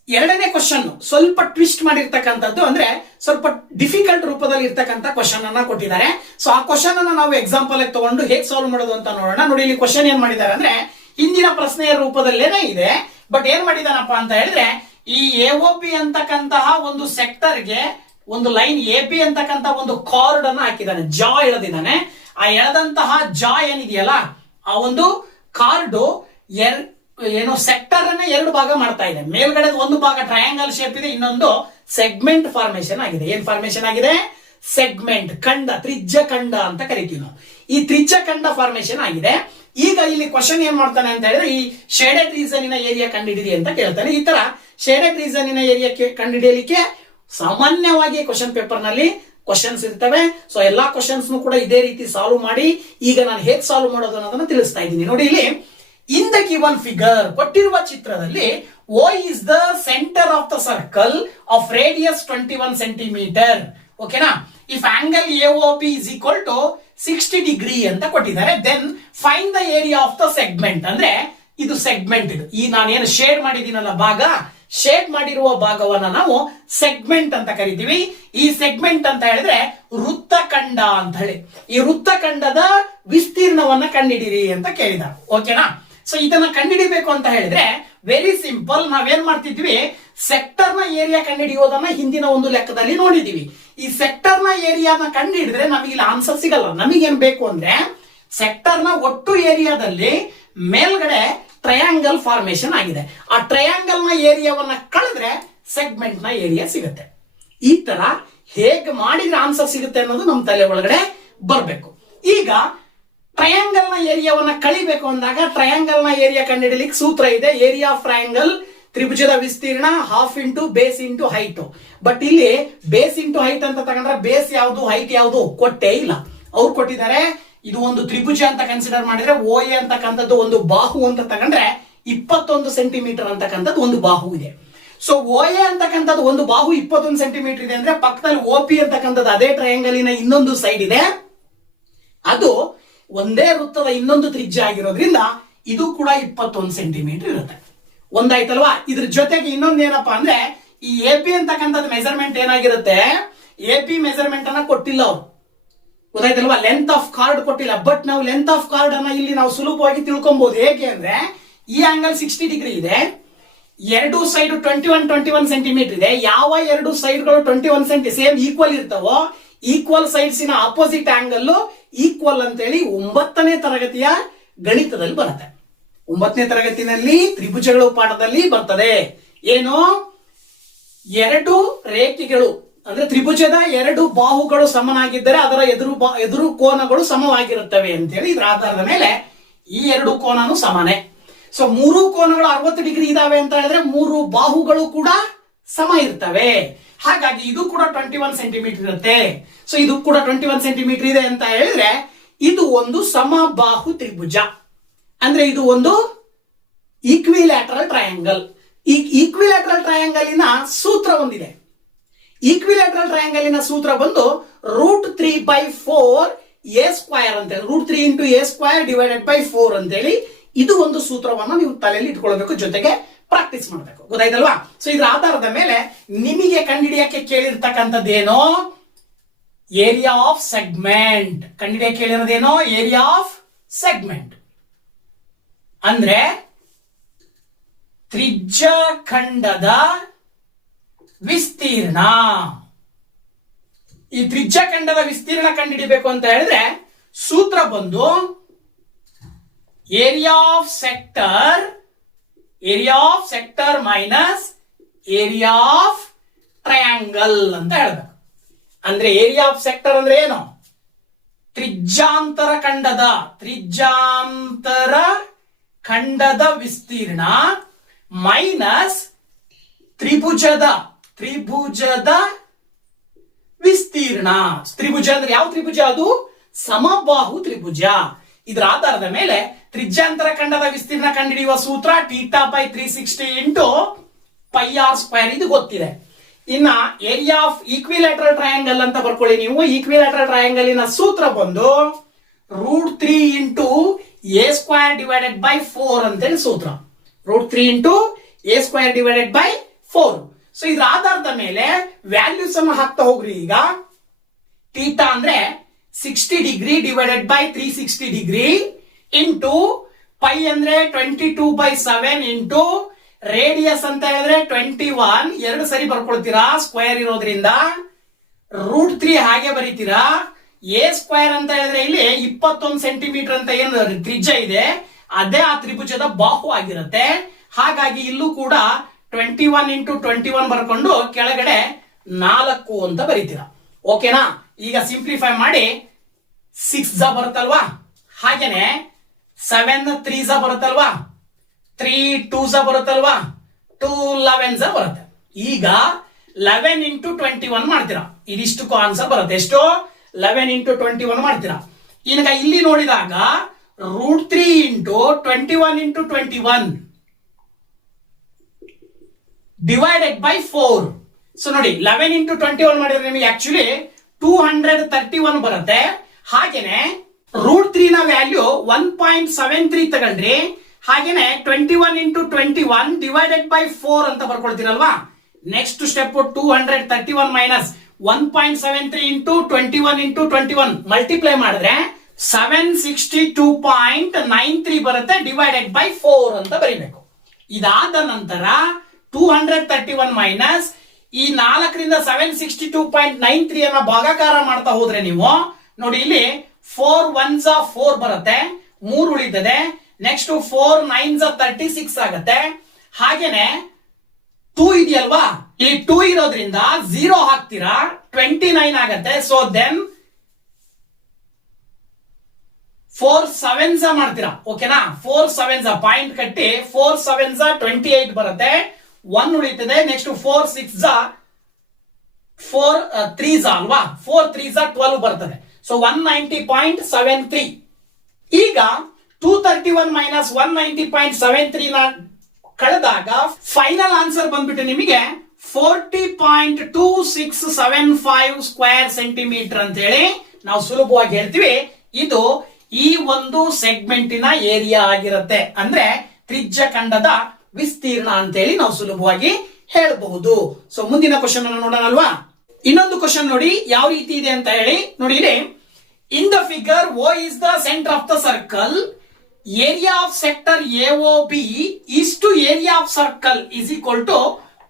ಎರಡನೇ ಕ್ವಶನ್ ಸ್ವಲ್ಪ ಟ್ವಿಸ್ಟ್ ಮಾಡಿರ್ತಕ್ಕಂಥದ್ದು, ಅಂದ್ರೆ ಸ್ವಲ್ಪ ಡಿಫಿಕಲ್ಟ್ ರೂಪದಲ್ಲಿ ಇರ್ತಕ್ಕಂಥ ಕ್ವಶನ್ ಅನ್ನ ಕೊಟ್ಟಿದ್ದಾರೆ. ಸೊ ಆ ಕ್ವಶನ್ ಅನ್ನ ನಾವು ಎಕ್ಸಾಂಪಲ್ ತಗೊಂಡು ಹೇಗೆ ಸಾಲ್ವ್ ಮಾಡೋದು ಅಂತ ನೋಡೋಣ. ನೋಡಿ, ಇಲ್ಲಿ ಕ್ವಶನ್ ಏನ್ ಮಾಡಿದ್ದಾರೆ ಅಂದ್ರೆ ಹಿಂದಿನ ಪ್ರಶ್ನೆಯ ರೂಪದಲ್ಲೇನೇ ಇದೆ. ಬಟ್ ಏನ್ ಮಾಡಿದಾನಪ್ಪ ಅಂತ ಹೇಳಿದ್ರೆ, ಈ AOP ಅಂತಕ್ಕಂತಹ ಒಂದು ಸೆಕ್ಟರ್ಗೆ ಒಂದು ಲೈನ್ ಎ ಬಿ ಅಂತಕ್ಕಂತ ಒಂದು ಕಾರ್ಡ್ ಅನ್ನು ಹಾಕಿದ್ದಾನೆ, ಜಾ ಎಳೆದಿದ್ದಾನೆ. ಆ ಎಳೆದಂತಹ ಜಾ ಏನಿದೆಯಲ್ಲ ಆ ಒಂದು ಕಾರ್ಡ್ ಏನು ಸೆಕ್ಟರ್ ಅನ್ನ ಎರಡು ಭಾಗ ಮಾಡ್ತಾ ಇದೆ. ಮೇಲ್ಗಡೆ ಒಂದು ಭಾಗ ಟ್ರಯಾಂಗಲ್ ಶೇಪ್ ಇದೆ, ಇನ್ನೊಂದು ಸೆಗ್ಮೆಂಟ್ ಫಾರ್ಮೇಶನ್ ಆಗಿದೆ. ಏನ್ ಫಾರ್ಮೇಶನ್ ಆಗಿದೆ? ಸೆಗ್ಮೆಂಟ್, ಖಂಡ, ತ್ರಿಜ್ಯ ಖಂಡ ಅಂತ ಕರಿತೀವಿ ನಾವು. ಈ ತ್ರಿಜ್ಯ ಖಂಡ ಫಾರ್ಮೇಶನ್ ಆಗಿದೆ. ಈಗ ಇಲ್ಲಿ ಕ್ವಶನ್ ಏನ್ ಮಾಡ್ತಾನೆ ಅಂತ ಹೇಳಿದ್ರೆ, ಈ ಶೇಡೆಡ್ ರೀಸನ್ ಏರಿಯಾ ಕಂಡುಹಿಡಿದಿ ಅಂತ ಕೇಳ್ತಾನೆ. ಈ ತರ ಶೇಡೆಡ್ ರೀಸನ್ ಏರಿಯಾ ಕಂಡುಹಿಡಿಯಲಿಕ್ಕೆ ಸಾಮಾನ್ಯವಾಗಿ ಕ್ವಶನ್ ಪೇಪರ್ ನಲ್ಲಿ ಕ್ವಶನ್ಸ್ ಇರ್ತವೆ. ಸೊ ಎಲ್ಲಾ ಕ್ವಶನ್ಸ್ ಕೂಡ ಇದೇ ರೀತಿ ಸಾಲ್ವ್ ಮಾಡಿ ಈಗ ನಾನು ಹೇಗೆ ಸಾಲ್ವ್ ಮಾಡೋದು ಅನ್ನೋದನ್ನ ತಿಳಿಸ್ತಾ ಇದ್ದೀನಿ. ನೋಡಿ ಇಲ್ಲಿ, ಇನ್ ದ ಗಿವನ್ ಫಿಗರ್, ಕೊಟ್ಟಿರುವ ಚಿತ್ರದಲ್ಲಿ O is the center of the circle of radius 21 centimeter. ಓಕೆನಾ? If angle AOP is equal to 60 degree ಅಂತ ಕೊಟ್ಟಿದ್ದಾರೆ, then find the area of the segment. ಅಂದ್ರೆ ಇದು ಸೆಗ್ಮೆಂಟ್, ಇದು ಈ ನಾನೇನು ಶೇಡ್ ಮಾಡಿದ್ದೀನಲ್ಲ ಭಾಗ, ಶೇಡ್ ಮಾಡಿರುವ ಭಾಗವನ್ನ ನಾವು ಸೆಗ್ಮೆಂಟ್ ಅಂತ ಕರಿತೀವಿ. ಈ ಸೆಗ್ಮೆಂಟ್ ಅಂತ ಹೇಳಿದ್ರೆ ವೃತ್ತಖಂಡ ಅಂತ ಹೇಳಿ. ಈ ವೃತ್ತಖಂಡದ ವಿಸ್ತೀರ್ಣವನ್ನ ಕಂಡುಹಿಡಿಯಿರಿ ಅಂತ ಕೇಳಿದ. ಓಕೆನಾ? ಸೊ ಇದನ್ನ ಕಂಡುಹಿಡಿಬೇಕು ಅಂತ ಹೇಳಿದ್ರೆ ವೆರಿ ಸಿಂಪಲ್. ನಾವೇನ್ ಮಾಡ್ತಿದ್ವಿ, ಸೆಕ್ಟರ್ ನ ಏರಿಯಾ ಕಂಡುಹಿಡಿಯೋದನ್ನ ಹಿಂದಿನ ಒಂದು ಲೆಕ್ಕದಲ್ಲಿ ನೋಡಿದೀವಿ. ಈ ಸೆಕ್ಟರ್ ನ ಏರಿಯಾನ ಕಂಡುಹಿಡಿದ್ರೆ ನಮಗೆ ಇಲ್ಲಿ ಆನ್ಸರ್ ಸಿಗಲ್ಲ. ನಮಗೇನ್ ಬೇಕು ಅಂದ್ರೆ ಸೆಕ್ಟರ್ ನ ಒಟ್ಟು ಏರಿಯಾದಲ್ಲಿ ಮೇಲ್ಗಡೆ ಟ್ರಯಾಂಗಲ್ ಫಾರ್ಮೇಶನ್ ಆಗಿದೆ. ಆ ಟ್ರಯಾಂಗಲ್ ನ ಏರಿಯಾವನ್ನ ಕಳೆದ್ರೆ ಸೆಗ್ಮೆಂಟ್ ನ ಏರಿಯಾ ಸಿಗುತ್ತೆ. ಈ ತರ ಹೇಗೆ ಮಾಡಿದ್ರೆ ಆನ್ಸರ್ ಸಿಗುತ್ತೆ ಅನ್ನೋದು ನಮ್ಮ ತಲೆ ಒಳಗಡೆ ಬರ್ಬೇಕು. ಈಗ ಟ್ರಯಾಂಗಲ್ ನ ಏರಿಯಾವನ್ನ ಕಳಿಬೇಕು ಅಂದಾಗ ಟ್ರಯಾಂಗಲ್ ನ ಏರಿಯಾ ಕಂಡುಹಿಡಿಯಲಿಕ್ಕೆ ಸೂತ್ರ ಇದೆ. ಏರಿಯಾ ಆಫ್ ಟ್ರಯಾಂಗಲ್, ತ್ರಿಭುಜದ ವಿಸ್ತೀರ್ಣ half into base into height. But ಇಲ್ಲಿ ಬೇಸ್ ಇಂಟು ಹೈಟ್ ಅಂತ ತಗೊಂಡ್ರೆ ಬೇಸ್ ಯಾವುದು ಹೈಟ್ ಯಾವುದು ಕೊಟ್ಟೇ ಇಲ್ಲ. ಅವ್ರು ಕೊಟ್ಟಿದ್ದಾರೆ ಇದು ಒಂದು ತ್ರಿಭುಜ ಅಂತ ಕನ್ಸಿಡರ್ ಮಾಡಿದ್ರೆ OA ಅಂತಕ್ಕಂಥದ್ದು ಒಂದು ಬಾಹು ಅಂತ ತಗೊಂಡ್ರೆ 21 ಸೆಂಟಿಮೀಟರ್ ಅಂತಕ್ಕಂಥದ್ದು ಒಂದು ಬಾಹು ಇದೆ. ಸೊ OA ಅಂತಕ್ಕಂಥದ್ದು ಒಂದು ಬಾಹು 21 ಸೆಂಟಿಮೀಟರ್ ಇದೆ ಅಂದ್ರೆ ಪಕ್ಕದಲ್ಲಿ OP ಅಂತಕ್ಕಂಥದ್ದು ಅದೇ ಟ್ರಯಾಂಗಲಿನ ಇನ್ನೊಂದು ಸೈಡ್ ಇದೆ, ಅದು ಒಂದೇ ವೃತ್ತದ ಇನ್ನೊಂದು ತ್ರಿಜ್ಯ ಆಗಿರೋದ್ರಿಂದ ಇದು ಕೂಡ 21 ಸೆಂಟಿಮೀಟರ್ ಇರುತ್ತೆ. ಒಂದಾಯ್ತಲ್ವಾ? ಇದ್ರ ಜೊತೆಗೆ ಇನ್ನೊಂದು ಏನಪ್ಪಾ ಅಂದ್ರೆ ಈ AP ಅಂತಕ್ಕಂಥದ್ದು ಮೆಜರ್ಮೆಂಟ್ ಏನಾಗಿರುತ್ತೆ, AP ಮೆಜರ್ಮೆಂಟ್ ಅನ್ನ ಕೊಟ್ಟಿಲ್ಲ ಅವ್ರು, ಗೊತ್ತಾಯ್ತಲ್ವಾ? ಲೆಂತ್ ಆಫ್ ಕಾರ್ಡ್ ಕೊಟ್ಟಿಲ್ಲ. ಬಟ್ ನಾವು ಲೆಂತ್ ಆಫ್ ಕಾರ್ಡ್ ಅನ್ನ ಇಲ್ಲಿ ನಾವು ಸುಲಭವಾಗಿ ತಿಳ್ಕೊಬಹುದು. ಹೇಗೆ ಅಂದ್ರೆ ಈ ಆಂಗಲ್ 60 ಡಿಗ್ರಿ ಇದೆ, ಎರಡು ಸೈಡ್ 21 ಸೆಂಟಿಮೀಟರ್ ಇದೆ. ಯಾವ ಎರಡು ಸೈಡ್ಗಳು 21 ಸೆಂಟಿ ಸೇಮ್ ಈಕ್ವಲ್ ಇರ್ತಾವೋ, ಈಕ್ವಲ್ ಸೈಡ್ಸ್ ಇನ ಆಪೋಸಿಟ್ ಆಂಗಲ್ ಈಕ್ವಲ್ ಅಂತೇಳಿ 9ನೇ ತರಗತಿಯ ಗಣಿತದಲ್ಲಿ ಬರುತ್ತೆ. 9ನೇ ತರಗತಿನಲ್ಲಿ ತ್ರಿಭುಜಗಳು ಪಾಠದಲ್ಲಿ ಬರ್ತದೆ. ಏನು? ಎರಡು ರೇಖೆಗಳು ಅಂದ್ರೆ ತ್ರಿಭುಜದ ಎರಡು ಬಾಹುಗಳು ಸಮನಾಗಿದ್ದರೆ ಅದರ ಎದುರು ಕೋನಗಳು ಸಮವಾಗಿರುತ್ತವೆ ಅಂತೇಳಿ ಇದರ ಆಧಾರದ ಮೇಲೆ ಈ ಎರಡು ಕೋನನು ಸಮಾನೆ. ಸೊ ಮೂರು ಕೋನಗಳು 60 ಡಿಗ್ರಿ ಇದಾವೆ ಅಂತ ಹೇಳಿದ್ರೆ ಮೂರು ಬಾಹುಗಳು ಕೂಡ ಸಮ ಇರ್ತವೆ. ಹಾಗಾಗಿ ಇದು ಕೂಡ 21 ಸೆಂಟಿಮೀಟರ್ ಇರುತ್ತೆ. ಸೊ ಇದು ಕೂಡ 21 ಸೆಂಟಿಮೀಟರ್ ಇದೆ ಅಂತ ಹೇಳಿದ್ರೆ ಇದು ಒಂದು ಸಮಬಾಹು ತ್ರಿಭುಜ. ಅಂದ್ರೆ ಇದು ಒಂದು ಈಕ್ವಿಲ್ಯಾಟರಲ್ ಟ್ರಯಾಂಗಲ್. ಈ ಈಕ್ವಿಲ್ಯಾಟರಲ್ ಟ್ರಯಾಂಗಲಿನ ಸೂತ್ರ ಒಂದಿದೆ. ಈಕ್ವಿಲ್ಯಾಟರಲ್ ಟ್ರಯಾಂಗಲಿನ ಸೂತ್ರ ಬಂದು √3/4 a² ಅಂತೇಳಿ, √3 × a² ಡಿವೈಡೆಡ್ ಬೈ 4 ಅಂತೇಳಿ ಇದು ಒಂದು ಸೂತ್ರವನ್ನ ನೀವು ತಲೆಯಲ್ಲಿ ಇಟ್ಕೊಳ್ಬೇಕು, ಜೊತೆಗೆ ಪ್ರಾಕ್ಟೀಸ್ ಮಾಡಬೇಕು. ಗೊತ್ತಾಯ್ತಲ್ವಾ? ಸೊ ಇದರ ಆಧಾರದ ಮೇಲೆ ನಿಮಗೆ ಕಂಡುಹಿಡಿಯಕ್ಕೆ ಕೇಳಿರ್ತಕ್ಕಂಥದ್ದೇನೋ ಏರಿಯಾ ಆಫ್ ಸೆಗ್ಮೆಂಟ್. ಕಂಡುಹಿಡಿಯಕ್ಕೆ ಕೇಳಿರೋದೇನೋ ಏರಿಯಾ ಆಫ್ ಸೆಗ್ಮೆಂಟ್ ಅಂದ್ರೆ ತ್ರಿಜ್ಯ ಖಂಡದ ವಿಸ್ತೀರ್ಣ. ಈ ತ್ರಿಜ್ಯ ಖಂಡದ ವಿಸ್ತೀರ್ಣ ಕಂಡುಹಿಡಿಬೇಕು ಅಂತ ಹೇಳಿದ್ರೆ ಸೂತ್ರ ಬಂದು area of sector minus area of triangle ಅಂತ ಹೇಳ್ಬೇಕು. ಅಂದ್ರೆ ಏರಿಯಾ ಆಫ್ ಸೆಕ್ಟರ್ ಅಂದ್ರೆ ಏನು? ತ್ರಿಜ್ಯಾಂತರ ಖಂಡದ ವಿಸ್ತೀರ್ಣ ಮೈನಸ್ ತ್ರಿಭುಜದ ವಿಸ್ತೀರ್ಣ. ತ್ರಿಭುಜ ಅಂದ್ರೆ ಯಾವ ತ್ರಿಭುಜ? ಅದು ಸಮಬಾಹು ತ್ರಿಭುಜ. ಇದರ ಆಧಾರದ ಮೇಲೆ ತ್ರಿಜ್ಯಾಂತರ ಖಂಡದ ವಿಸ್ತೀರ್ಣ ಕಂಡುಹಿಡಿಯುವ ಸೂತ್ರ θ/360 × πr². ಇದು ಗೊತ್ತಿದೆ. ಇನ್ನ ಏರಿಯಾ ಆಫ್ ಈಕ್ವಿಲ್ಯಾಟರಲ್ ಟ್ರಯಾಂಗಲ್ ಅಂತ ಬರ್ಕೊಳ್ಳಿ ನೀವು. ಈಕ್ವಿಲ್ಯಾಟರಲ್ ಟ್ರಯಾಂಗಲಿನ ಸೂತ್ರ ಬಂದು √3 × a² ಡಿವೈಡೆಡ್ ಬೈ 4 ಅಂತೇಳಿ ಸೂತ್ರ. √3 × a² ಡಿವೈಡೆಡ್ ಬೈ 4. ಸೊ ಇದ್ರ ಆಧಾರದ ಮೇಲೆ ವ್ಯಾಲ್ಯೂಸ್ ಅನ್ನು ಹಾಕ್ತಾ ಹೋಗ್ರಿ. ಈಗ ಥೀಟಾ ಅಂದ್ರೆ 60 degree divided by 360 degree into pi ಅಂದ್ರೆ 22/7 ಇಂಟು ರೇಡಿಯಸ್ ಅಂತ ಹೇಳಿದ್ರೆ 21. ಎರಡು ಸರಿ ಬರ್ಕೊಳ್ತೀರಾ ಸ್ಕ್ವೇರ್ ಇರೋದ್ರಿಂದ √3 ಹಾಗೆ ಬರೀತೀರಾ. ಎ ಸ್ಕ್ವೇರ್ ಅಂತ ಹೇಳಿದ್ರೆ ಇಲ್ಲಿ 21 ಸೆಂಟಿಮೀಟರ್ ಅಂತ ಏನು ತ್ರಿಜ್ಯ ಇದೆ ಅದೇ ಆ ತ್ರಿಭುಜದ ಬಾಹು ಆಗಿರುತ್ತೆ. ಹಾಗಾಗಿ ಇಲ್ಲೂ ಕೂಡ 21 ಇಂಟು 21 ಬರ್ಕೊಂಡು ಕೆಳಗಡೆ 4 ಅಂತ ಬರೀತೀರಾ. ಓಕೆನಾ? ಈಗ ಸಿಂಪ್ಲಿಫೈ ಮಾಡಿ 6 ಬರುತ್ತಲ್ವಾ, ಹಾಗೇನೆ 7 3 ಬರುತ್ತಲ್ವಾ, 3 2 ಬರುತ್ತಲ್ವಾ, 2 11 ಬರುತ್ತೆ. ಈಗ 11 ಇಂಟು 21 ಮಾಡ್ತೀರಾ, ಇದಿಷ್ಟು ಆನ್ಸರ್ ಬರುತ್ತೆ. ಎಷ್ಟು? 11 ಇಂಟು 21 ಮಾಡ್ತೀರಾ. ಈಗ ಇಲ್ಲಿ ನೋಡಿದಾಗ √3 into 21 into 21 divided by 4. So ನೋಡಿ 11 ಇಂಟು 21 ಮಾಡಿದ್ರೆ ನಿಮಗೆ ಆಕ್ಚುಲಿ 231 ಬರುತ್ತೆ. ಹಾಗೇನೆ √3 ನ ವ್ಯಾಲ್ಯೂ 1.73 ತಗೊಂಡ್ರಿ. ಹಾಗೇನೆ 21 ಇಂಟು 21 ಡಿವೈಡೆಡ್ ಬೈ 4 ಅಂತ ಬರ್ಕೊಳ್ತೀರಲ್ವಾ. Next step 231 minus 1.73 into 21 into 21 multiply ಮಾಡಿದ್ರೆ 762.93 ಬರುತ್ತೆ. ಡಿವೈಡೆಡ್ ಬೈ 4 ಅಂತ ಬರೀಬೇಕು. ಇದಾದ ನಂತರ 231 ಮೈನಸ್ ಈ 4ರಿಂದ 762.93 ಅನ್ನ ಭಾಗಾಕಾರ ಮಾಡ್ತಾ ಹೋದ್ರೆ ನೀವು ನೋಡಿ ಇಲ್ಲಿ 4 1s 4 ಬರುತ್ತೆ, 3 ಉಳಿತದೆ. ನೆಕ್ಸ್ಟ್ 4 9s 36 ಆಗುತ್ತೆ. ಹಾಗೇನೆ 2 ಇದೆಯಲ್ವಾ, ಇಲ್ಲಿ 2 ಇರೋದ್ರಿಂದ 0 ಹಾಕ್ತೀರಾ, 29 ಆಗತ್ತೆ. ಸೊ ದೆನ್ 4 7s ಮಾಡ್ತೀರಾ. ಓಕೆನಾ? 4 7s ಪಾಯಿಂಟ್ ಕಟ್ಟಿ 4 7s 28 ಬರುತ್ತೆ, 1 ಉಳಿತದೆ. ನೆಕ್ಸ್ಟ್ 4 6s 4 3s ಅಲ್ವಾ, 4 3s 12 ಬರ್ತದೆ. ಸೊ 190.73. ಈಗ 231 ಮೈನಸ್ 190.73 ನ ಕಳೆದಾಗ ಫೈನಲ್ ಆನ್ಸರ್ ಬಂದ್ಬಿಟ್ಟು ನಿಮಗೆ 40.2675 ಸ್ಕ್ವೇರ್ ಸೆಂಟಿಮೀಟರ್ ಅಂತ ಹೇಳಿ ನಾವು ಸುಲಭವಾಗಿ ಹೇಳ್ತೀವಿ. ಇದು ಈ ಒಂದು ಸೆಗ್ಮೆಂಟಿನ ಏರಿಯಾ ಆಗಿರುತ್ತೆ. ಅಂದ್ರೆ ತ್ರಿಜ್ಯ ಖಂಡದ ವಿಸ್ತೀರ್ಣ ಅಂತ ಹೇಳಿ ನಾವು ಸುಲಭವಾಗಿ ಹೇಳಬಹುದು. ಸೊ ಮುಂದಿನ ಕ್ವಶನ್ ಅನ್ನು ನೋಡೋಣ ಅಲ್ವಾ. ಇನ್ನೊಂದು ಕ್ವಶನ್ ನೋಡಿ ಯಾವ ರೀತಿ ಇದೆ ಅಂತ ಹೇಳಿ. ನೋಡಿ ಇಲ್ಲಿ in the figure O is the center of the circle, area of sector AOB is to area of circle is equal to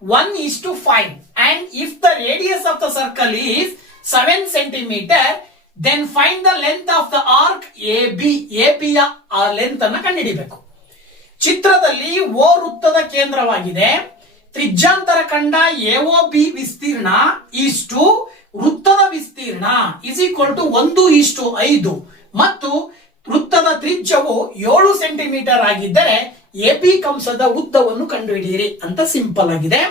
1:5, and if the radius of the circle is 7 centimeter, then find the length of the arc AB. AB ಯ length ಅನ್ನು ಕಂಡುಹಿಡಿಯಬೇಕು. ಚಿತ್ರದಲ್ಲಿ O ವೃತ್ತದ ಕೇಂದ್ರವಾಗಿದೆ. ತ್ರಿಜ್ಯಾಂತರ ಖಂಡ AOB ವಿಸ್ತೀರ್ಣ ಇಷ್ಟು ವೃತ್ತದ ವಿಸ್ತೀರ್ಣ ಇಸ್ ಈಕ್ವಲ್ ಟು 1:5 ಮತ್ತು ವೃತ್ತದ ತ್ರಿಜ್ಯವು 7 ಸೆಂಟಿಮೀಟರ್ ಆಗಿದ್ದರೆ ಎಬಿ ಕಂಸದ ಉದ್ದವನ್ನು ಕಂಡುಹಿಡಿಯಿರಿ ಅಂತ ಸಿಂಪಲ್ ಆಗಿದೆ.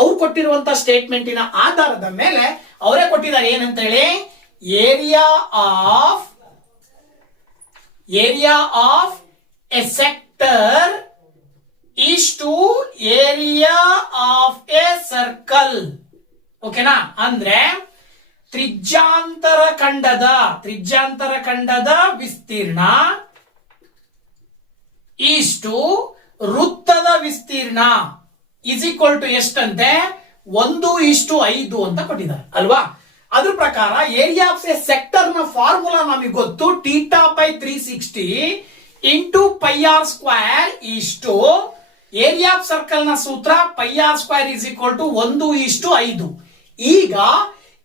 ಅವ್ರು ಕೊಟ್ಟಿರುವಂತಹ ಸ್ಟೇಟ್ಮೆಂಟಿನ ಆಧಾರದ ಮೇಲೆ ಅವರೇ ಕೊಟ್ಟಿದ್ದಾರೆ ಏನಂತ ಹೇಳಿ, area of a sector is to area of a circle. ಓಕೆನಾ? ಅಂದ್ರೆ ತ್ರಿಜ್ಯಾಂತರ ಖಂಡದ ವಿಸ್ತೀರ್ಣ ಈಸ್ಟು ವೃತ್ತದ ವಿಸ್ತೀರ್ಣ ಇಸ್ ಈಕ್ವಲ್ ಟು ಎಷ್ಟಂತೆ 1:5 ಅಂತ ಕೊಟ್ಟಿದ್ದಾರೆ ಅಲ್ವಾ. ಅದ್ರ ಪ್ರಕಾರ ಏರಿಯಾ ಆಫ್ ಎ ಸೆಕ್ಟರ್ ನ ಫಾರ್ಮುಲಾ ನಮಗೆ ಗೊತ್ತು, θ/360 ಇಂಟು πr² ಇಷ್ಟು ಏರಿಯಾ ಆಫ್ ಸರ್ಕಲ್ ನ ಸೂತ್ರ πr² ಇಸ್ ಈಕ್ವಲ್ ಟು 1:5. ಈಗ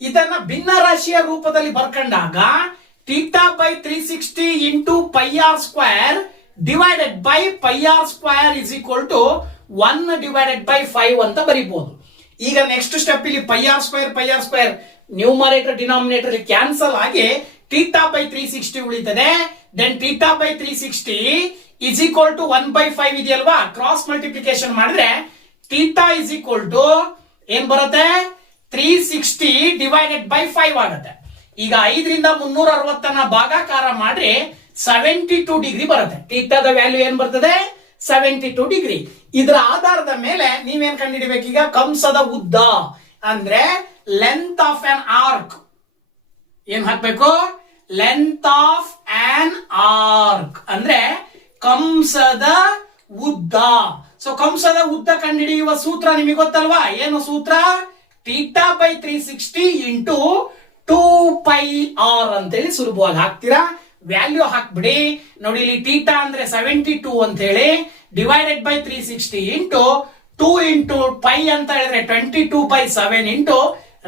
ಇದನ್ನ ಭಿನ್ನ ರಾಶಿಯ ರೂಪದಲ್ಲಿ ಬರ್ಕೊಂಡಾಗ θ/360 into πr² divided by πr² is equal to 1/5 ಅಂತ ಬರೀಬಹುದು. ಈಗ ನೆಕ್ಸ್ಟ್ ಸ್ಟೆಪ್ ಇಲ್ಲಿ πr² ನ್ಯೂಮರೇಟರ್ ಡಿನಾಮಿನೇಟರ್ ಕ್ಯಾನ್ಸಲ್ ಆಗಿ θ/360 ಉಳಿತದೆ. ದೆನ್ θ/360 ಇಸ್ ಈಕ್ವಲ್ ಟು 1/5 ಇದೆಯಲ್ವಾ, ಕ್ರಾಸ್ ಮಲ್ಟಿಪ್ಲಿಕೇಶನ್ ಮಾಡಿದ್ರೆ θ ಇಸ್ ಈಕ್ವಲ್ ಟು ಏನ್ ಬರುತ್ತೆ, 360 ಡಿವೈಡೆಡ್ ಬೈ 5 ಆಗುತ್ತೆ. ಈಗ 5ರಿಂದ 360 ಭಾಗಾಕಾರ ಮಾಡ್ರಿ 72 ಡಿಗ್ರಿ ಬರುತ್ತೆ. ಥೀಟಾದ ವ್ಯಾಲ್ಯೂ ಏನ್ ಬರ್ತದೆ, 72 ಡಿಗ್ರಿ. ಇದರ ಆಧಾರದ ಮೇಲೆ ನೀವೇನ್ ಕಂಡುಹಿಡಬೇಕು, ಈಗ ಕಂಸದ ಉದ್ದ ಅಂದ್ರೆ ಲೆಂತ್ ಆಫ್ ಆನ್ ಆರ್ಕ್ ಏನ್ ಹಾಕ್ಬೇಕು, ಲೆಂತ್ ಆಫ್ ಆನ್ ಆರ್ಕ್ ಅಂದ್ರೆ ಕಂಸದ ಉದ್ದ. ಸೊ ಕಂಸದ ಉದ್ದ ಕಂಡುಹಿಡಿಯುವ ಸೂತ್ರ ನಿಮಗೆ ಗೊತ್ತಲ್ವಾ, ಏನು ಸೂತ್ರ, θ/360 ಇಂಟು 2πr ಅಂತೇಳಿ ಸುಲಭವಾಗಿ ಹಾಕ್ತೀರಾ. ವ್ಯಾಲ್ಯೂ ಹಾಕ್ಬಿಡಿ. ನೋಡಿ ಇಲ್ಲಿ θ ಅಂದ್ರೆ 72 ಅಂತ ಹೇಳಿ ಡಿವೈಡೆಡ್ ಬೈ 360 ಇಂಟು 2 ಇಂಟು π ಅಂತ ಹೇಳಿದ್ರೆ 22/7 ಇಂಟು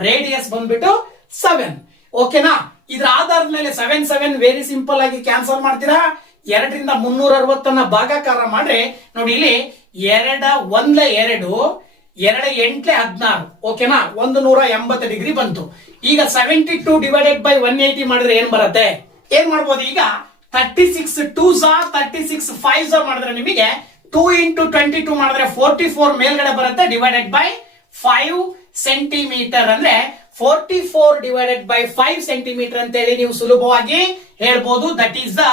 ರೇಡಿಯಸ್ ಬಂದ್ಬಿಟ್ಟು 7. ಓಕೆನಾ? ಇದ್ರ ಆಧಾರದ ಮೇಲೆ 7 7 ವೆರಿ ಸಿಂಪಲ್ ಆಗಿ ಕ್ಯಾನ್ಸಲ್ ಮಾಡ್ತೀರಾ. 2ರಿಂದ 360 ಭಾಗಾಕಾರ ಮಾಡ್ರೆ ನೋಡಿ ಇಲ್ಲಿ 2 1 2 2 8 16. ಓಕೆನಾ? 180 ಡಿಗ್ರಿ ಬಂತು. ಈಗ 72 ಡಿವೈಡೆಡ್ ಬೈ 180 ಮಾಡಿದ್ರೆ ಏನ್ ಬರುತ್ತೆ? ಏನ್ ಮಾಡ್ಬೋದು? ಈಗ 36 2s 36 5s ಮಾಡಿದ್ರೆ ನಿಮಗೆ 2 into 22 ಮಾಡಿದ್ರೆ 44 ಮೇಲ್ಗಡೆ ಬರುತ್ತೆ. ಡಿವೈಡೆಡ್ ಬೈ 5 ಸೆಂಟಿಮೀಟರ್ ಅಂದ್ರೆ 44 ಡಿವೈಡೆಡ್ ಬೈ 5 ಸೆಂಟಿಮೀಟರ್ ಅಂತ ಹೇಳಿ ನೀವು ಸುಲಭವಾಗಿ ಹೇಳ್ಬೋದು. That is the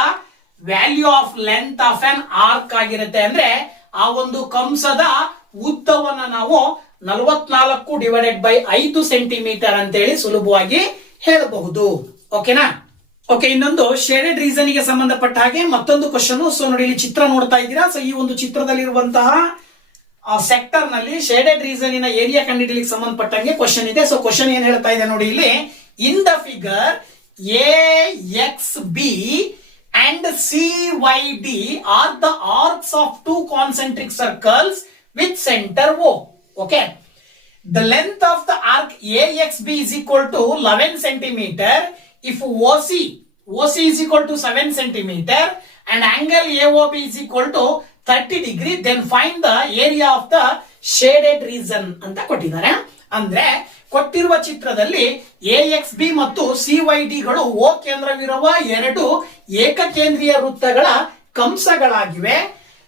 value of length of an arc ಆಗಿರುತ್ತೆ. ಅಂದ್ರೆ ಆ ಒಂದು ಕಂಸದ ಉದ್ದವನ್ನ ನಾವು 44 ಡಿವೈಡೆಡ್ ಬೈ 5 ಸೆಂಟಿಮೀಟರ್ ಅಂತ ಹೇಳಿ ಸುಲಭವಾಗಿ ಹೇಳಬಹುದು. ಓಕೆನಾ? ಓಕೆ, ಇನ್ನೊಂದು ಶೇಡೆಡ್ ರೀಸನ್ ಗೆ ಸಂಬಂಧಪಟ್ಟ ಹಾಗೆ ಮತ್ತೊಂದು ಕ್ವಶನ್. ಸೊ ನೋಡಿ ಇಲ್ಲಿ ಚಿತ್ರ ನೋಡ್ತಾ ಇದ್ದೀರಾ. ಸೊ ಈ ಒಂದು ಚಿತ್ರದಲ್ಲಿರುವಂತಹ ಸೆಕ್ಟರ್ ನಲ್ಲಿ ಶೇಡೆಡ್ ರೀಸನ್ ಏರಿಯಾ ಕಂಡುಹಿಡಿಯಲಿಕ್ಕೆ ಸಂಬಂಧಪಟ್ಟಂಗೆ ಕ್ವಶನ್ ಇದೆ. ಸೊ ಕ್ವಶನ್ ಏನ್ ಹೇಳ್ತಾ ಇದೆ ನೋಡಿ ಇಲ್ಲಿ. In the figure AXB and CYD are the arcs of two concentric circles with center O. Okay. The length of the arc AXB is equal to 11 centimeter. If OC is equal to 7 centimeter and angle AOB is equal to 30 degree, then find the area of the shaded region ಅಂತ ಕೊಟ್ಟಿದ್ದಾರೆ. ಅಂದ್ರೆ ಕೊಟ್ಟಿರುವ ಚಿತ್ರದಲ್ಲಿ AXB ಮತ್ತು CYD ಗಳು O ಕೇಂದ್ರವಿರುವ 2 ಏಕಕೇಂದ್ರೀಯ ವೃತ್ತಗಳ ಕಂಸಗಳಾಗಿವೆ.